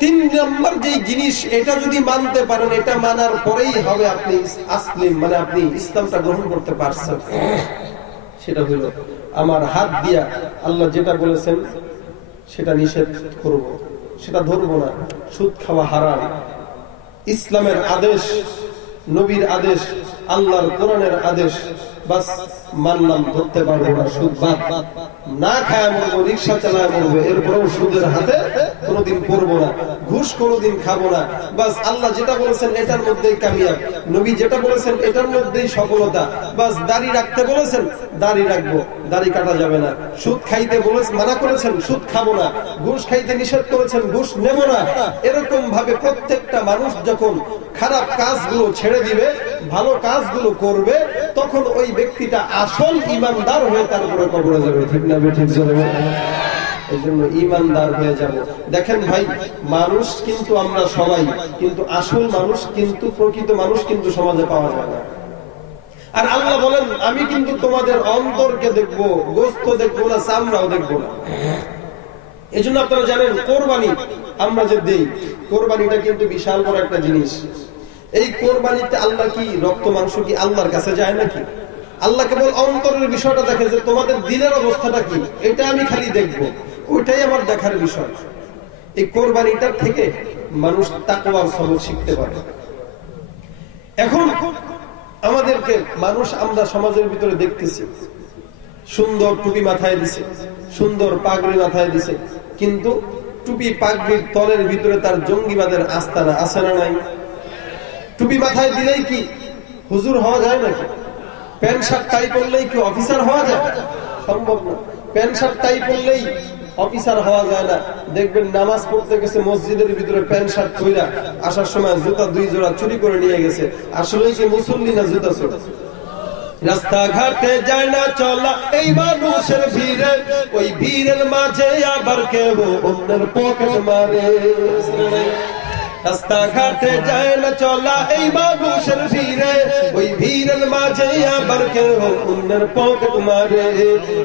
3 নম্বর যে জিনিস, এটা যদি মানতে পারেন, এটা মানার পরেই হবে আপনি আসলিম, মানে আপনি ইসলামটা গ্রহণ করতে পারছেন। সেটা হলো আমার হাত দিয়া আল্লাহ যেটা বলেছেন সেটা নিষেধ করব, সেটা ধরবো না। সুদ খাওয়া হারাম, ইসলামের আদেশ, নবীর আদেশ, আল্লাহর কোরআনের আদেশ, বাস মানলাম, ধরতে পারবো না। সুদ বাদ, না খায় মরবো, রিক্সা চালায় মরবো, এরপরেও সুদের হাতে কোনোদিন পড়বো না, ঘুষ কোনোদিন খাবো না। বাস আল্লাহ যেটা বলেছেন এটার মধ্যেই কামিয়াব, নবী যেটা বলেছেন এটার মধ্যেই সফলতা। বাস দাড়ি রাখতে বলেছেন দাড়ি রাখবো, দাড়ি কাটা যাবে না। সুদ খাইতে বলেছেন, মানা করেছেন, সুদ খাবো না। ঘুষ খাইতে নিষেধ করেছেন, ঘুষ নেব না। এরকম ভাবে প্রত্যেকটা মানুষ যখন খারাপ কাজগুলো ছেড়ে দিবে, ভালো কাজগুলো করবে, তখন ওই ব্যক্তিটা আসল ঈমানদার হয়ে তারপরে কবরে যাবে। ঠিক না? ঠিক জোরে। এই জন্য ঈমানদার হয়ে যাব। দেখেন ভাই, মানুষ কিন্তু আমরা সবাই, কিন্তু আসল মানুষ কিন্তু, প্রকৃত মানুষ কিন্তু সমাজে পাওয়া যায় না। আর আল্লাহ বলেন আমি কিন্তু তোমাদের অন্তরকে দেখবো, গোস্ত দেখবো না, চামড়াও দেখবো না। এই জন্য আপনারা জানেন কোরবানি আমরা যে দেই, কোরবানিটা কিন্তু বিশাল বড় একটা জিনিস। এই কোরবানিতে আল্লাহ কি রক্ত মাংস কি আল্লাহর কাছে যায় নাকি? আল্লাহ কেবল অন্তরের বিষয়টা দেখে, যে তোমাদের দিলের অবস্থাটা কি, এটা আমি খালি দেখবো, ওইটাই আমার দেখার বিষয়। এই কোরবানিটার থেকে মানুষ তাকওয়ার সবক শিখতে পারে। এখন আমাদেরকে মানুষ, আমরা সমাজের ভিতরে দেখতেছি সুন্দর টুপি মাথায় দিছে, সুন্দর পাগড়ি মাথায় দিছে, কিন্তু টুপি পাগড়ির তলের ভিতরে তার জঙ্গিবাদের আস্তানা আছে না নাই? টুপি মাথায় দিলেই কি হুজুর হওয়া যায় নাকি? প্যান্ট শার্ট টাই পরলেই কি অফিসার হওয়া যায়? সম্ভব না। প্যান্ট শার্ট টাই পরলেই অফিসার হওয়া যায় না। দেখবেন নামাজ পড়তে গেছে মসজিদের ভিতরে প্যান্ট শার্ট পইরা, আসার সময় জুতা 2 জোড়া চুরি করে নিয়ে গেছে। আসলেই কি মুসল্লি না জুতা চোর? রাস্তাঘাটে যায় না চলা এই মানুষের ভিড়ে, ওই ভিড়ের মাঝে আবার কেউ অন্যের পকেট মারে। রাস্তাঘাটে যায় না চলা এই মানুষের ভিড়ে, ওই ভিড়ের মাঝে আবার কেউ অন্যের পকেট মারে।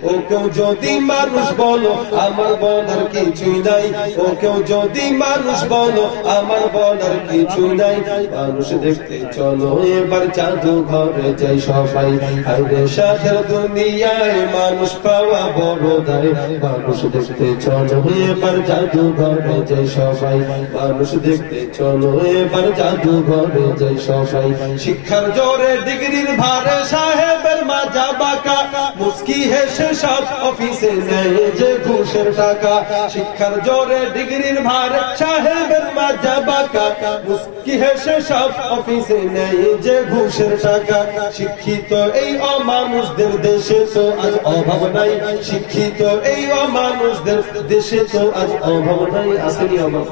ও কেউ যদি মানুষ বলো আমার বলার কিছু নাই, ও কেউ যদি মানুষ বলো আমার বলার কিছু নাই। মানুষ দেখতে চলো এবার জাদু ঘরে যাই সবাই, হায়রে সাথের দুনিয়ায় মানুষ পাওয়া বড় দায়। মানুষ দেখতে চলো এবার জাদু ঘরে যাই সবাই, মানুষ দেখতে চলো এবার জাদু ঘরে যাই সবাই। শিক্ষার জোরে ডিগ্রির ভারে সাহেবের মাজা বাঁকা, মুস্কি হেসে সব অফিসে নেয় যে ঘুষের টাকা। শিক্ষার জোরে ডিগ্রির ভারে সাহেবের মাজা বাঁকা, মুস্কি হেসে সব অফিসে নেয় যে ঘুষের টাকা। শিক্ষিত এই অমানুষদের দেশে তো আজ অভাব নাই, শিক্ষিত এই অমানুষদের দেশে তো আজ অভাব নাই। আসেনি অভাব?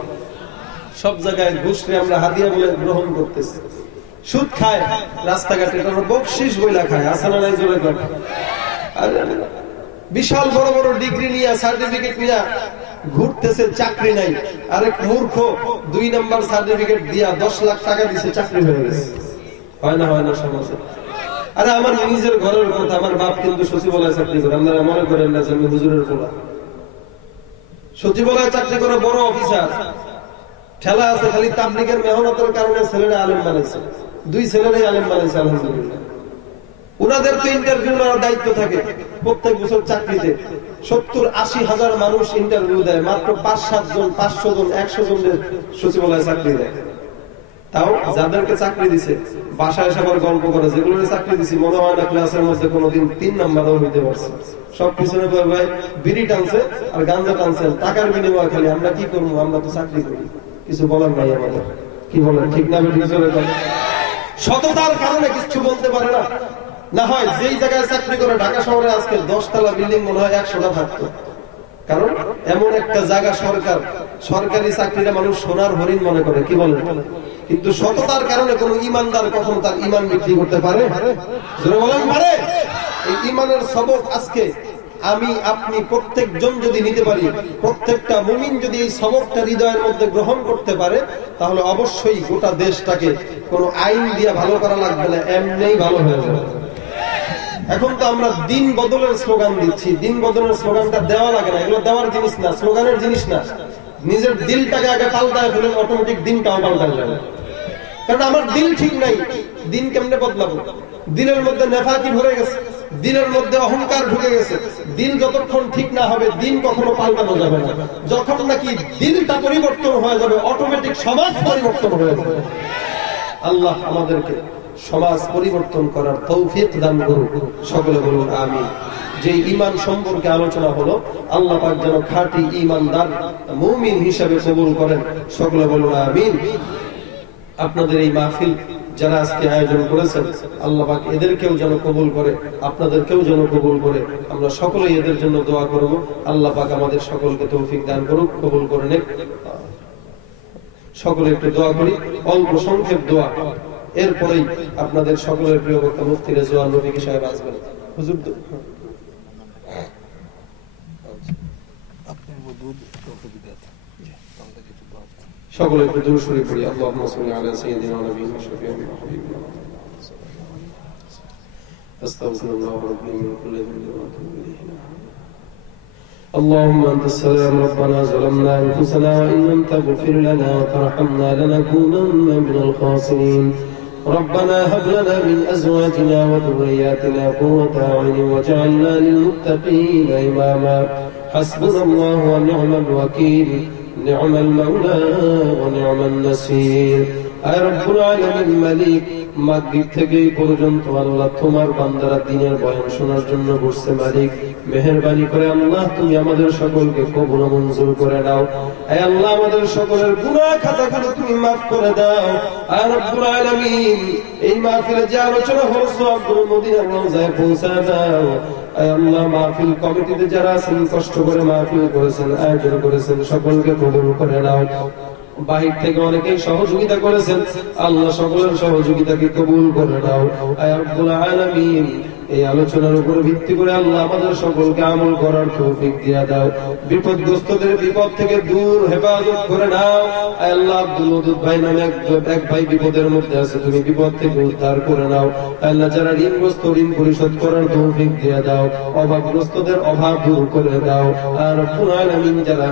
সব জায়গায় ঘুষরে আমরা হাদিয়া বলে গ্রহণ করতেছি। সুদ খায় রাস্তাঘাটে, বকশিস বইলা খায়, আসানা নাই জোরে করে। বিশাল বড় বড় ডিগ্রি নিয়ে, সার্টিফিকেট নিয়ে ঘুরতেছে, চাকরি নাই। আরেক মূর্খ 2 নাম্বার সার্টিফিকেট দিয়া 10 লাখ টাকা দিছে, চাকরি হয়ে গেছে। হয় না? হয় না সমাজে? আরে আমার নিজের ঘরের কথা, আমার বাপ কিন্তু সচিবালয়ে চাকরি করে। আপনারা মনে করেন না যে আমি হুজুরের পোলা। সচিবালয়ে চাকরি করে বড় অফিসার, ঠেলা আছে খালি তাবলীগের মেহনতের কারণে ছেলেরা আলেম বানাইছে। 2 ছেলেরাই আলেম বানাইছে আলহামদুলিল্লাহ। উনাদের তো ইন্টারভিউ নেওয়ার দায়িত্ব থাকে প্রত্যেক বছর চাকরিতে। 70-80 হাজার মানুষ ইন্টারভিউ দেয়, মাত্র 5-7 জন, 500 জন, 100 জনের সচিবালয়ে চাকরি দেয়। তাও যাদেরকে চাকরি দিছে বাসায় এসে আবার গল্প করে, যেগুলো চাকরি দিছি মনে হয় না ক্লাসের মধ্যে কোনোদিন 3 নাম্বারও হইতে পারছে। সব পিছনে ভাই বিড়ি টানছে আর গাঞ্জা টানছে, টাকার বিনিময়ে খালি। আমরা কি করবো, আমরা তো চাকরি করি, কিছু বলার নাই আমাদের। কি বলেন, ঠিক না? সততার কারণে কিছু বলতে পারে না। না হয় যেই জায়গায় চাকরি করে ঢাকা শহরে আজকে 10 তলা বিল্ডিং মনে হয় 100টা থাকতো, কারণ এমন একটা জায়গা সরকার, সরকারি চাকরিটা মানুষ সোনার হরিণ মনে করে। কি বলেন? কিন্তু সততার কারণে কোন ইমানদার কখনো তার ইমান বিক্রি করতে পারে? জোরে বলেন, পারে? এই ইমানের সবক আজকে আমি আপনি প্রত্যেকজন যদি নিতে পারি, প্রত্যেকটা মুমিন যদি এই সবকটা হৃদয়ের মধ্যে গ্রহণ করতে পারে, তাহলে অবশ্যই গোটা দেশটাকে কোনো আইন দিয়ে ভালো করা লাগবে না, এমনিই ভালো হয়ে যাবে। এখন তো আমরা দিন বদলের স্লোগান দিচ্ছি। দিন বদলের স্লোগানটা দেওয়া লাগে না, এগুলো দেওয়ার জিনিস না, স্লোগানের জিনিস না। নিজের দিলটাকে আগে পাল্টায় ফেলেন, অটোমেটিক দিনটাও পাল্টায় যাবে। কারণ আমার দিল ঠিক নাই, দিন কেমনে বদলাবো? দিলের মধ্যে নেফাকি ভরে গেছে, দিলের মধ্যে অহংকার ঢুকে গেছে। দিল যতক্ষণ ঠিক না হবে দিন কখনো পাল্টানো যাবে না। যখন নাকি দিলটা পরিবর্তন হয়ে যাবে, অটোমেটিক সমাজ পরিবর্তন হয়ে যাবে। আল্লাহ আমাদেরকে সমাজ পরিবর্তন করার তৌফিক দান করুন। সকলে বলুন আমিন। যে ঈমান সম্পর্কে আলোচনা হলো, আল্লাহ পাক যেন খাঁটি ঈমানদার মুমিন হিসেবে কবুল করেন। সকলে বলুন আমিন। আপনাদের এই মাহফিল যারা আজকে আয়োজন করেছেন, আল্লাহ পাক এদেরকেও যেন কবুল করে, আপনাদেরকেও যেন কবুল করে। আমরা সকলেই এদের জন্য দোয়া করব। আল্লাহ পাক আমাদের সকলকে তৌফিক দান করুক, কবুল করে নেক। সকলে একটু দোয়া করি, অল্প সংক্ষেপ দোয়া। এরপরেই আপনাদের সকলের প্রিয় বক্তা মুফতি রেজওয়ান রফিকি সাহেব আসবেন। হুজুর সকলে একটু দূর সরে পড়ি। আল্লাহুম্মা সাল্লি আলা সাইয়্যিদিনা ওয়া নাবিয়িনা শাফিঈনা হাবিবিনা আস্তাগফিরুল্লাহ রাব্বি মিন কুল্লি যামবিন ওয়া আতুবু ইলাইহি। اللهم أنت السلام ربنا ظلمنا أنفسنا وإن لم تغفر لنا وترحمنا لنكونن من الخاسرين. ربنا هب لنا من أزواجنا وذرياتنا قرة أعين واجعلنا للمتقين إماما. حسبنا الله ونعم الوكيل، نعم المولى ونعم النصير. أي رب العالمين মালিক, মাগরিব থেকে এই পর্যন্ত আল্লাহ তোমার বান্দারা দ্বীনের বয়ান শোনার জন্য বসছে। মালিক মেহেরবানি করে আল্লাহ তুমি আমাদের সকলকে কবুল মঞ্জুর করে নাও। হে আল্লাহ আমাদের সকলের গুনাহ খাতাগুলো তুমি maaf করে দাও। আর রব্বুল আলামিন এই মাহফিলে যে আলোচনা হলো সবগুলো মদিনার রওজায় পৌঁছে দাও। হে আল্লাহ মাহফিল কমিটিতে যারা আছেন, কষ্ট করে মাহফিল করেছেন, আয়োজন করেছেন, সকলকে কবুল করে নাও। বাহির থেকে অনেকেই সহযোগিতা করেছেন, আল্লাহ সকলের সহযোগিতাকে কবুল করে নাও। হে রব্বুল আলামিন এই আলোচনার উপর ভিত্তি করে আল্লাহ আমাদের সকলকে আমল করার তৌফিক দিয়ে দাও। বিপদগ্রস্তদের বিপদ থেকে দূর হেফাজত করে নাও। আল্লাহ আব্দুল ওদুদ ভাই নামে এক ভাই বিপদের মধ্যে আছে, তুমি বিপদ থেকে উদ্ধার করে নাও। আল্লাহ যারা ঋণগ্রস্ত ঋণ পরিশোধ করার তৌফিক দিয়ে দাও। অভাবগ্রস্তদের অভাব দূর করে দাও। আর রব্বুল আলামিন যারা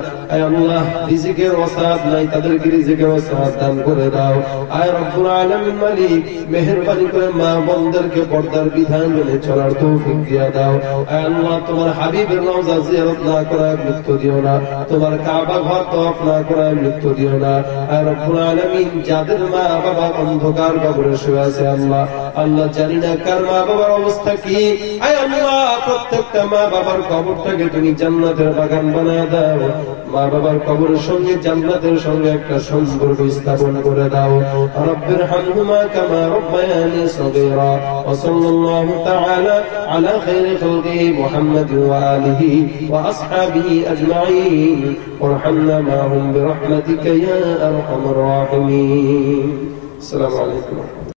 আল্লাহ রিজিকের ওয়াসাত নাই, তাদেরকে রিজিকের ওয়াসাত দান করে দাও। আয় রব্বুল আলামিন মালিক মেহেরবানি করে মা বোনদেরকে পর্দার বিধান মেনে চলার তৌফিক দিয়ে দাও। আয় আল্লাহ তোমার হাবিবের রওজা জিয়ারত না করায় মৃত্যু দিও না, তোমার কাবা ঘর তওয়াফ না করায় মৃত্যু দিও না। আয় রব্বুল আলামিন যাদের মা বাবা অন্ধকার কবরে শুয়ে আছে, আল্লাহ আল্লাহ জানি না কার মা বাবার অবস্থা কি। আয় আল্লাহ প্রত্যেকটা মা বাবার কবরটাকে তুমি জান্নাতের বাগান বানায় দাও। মা বাবার কবরের সঙ্গে জান্নাতের সঙ্গে একটা সম্পর্ক স্থাপন করে দাও। রব্বির হামহুমা কামা রব্বায়ানি সগীরা। ওয়া সাল্লাল্লাহু তাআলা আলা খায়রি খালকিহি মুহাম্মাদ ওয়া আলিহি ওয়া আসহাবিহি আজমাইন। ওয়ারহামনা মা'হুম বিরহমাতিকা ইয়া আরহামার রাহিমিন। আসসালামু আলাইকুম।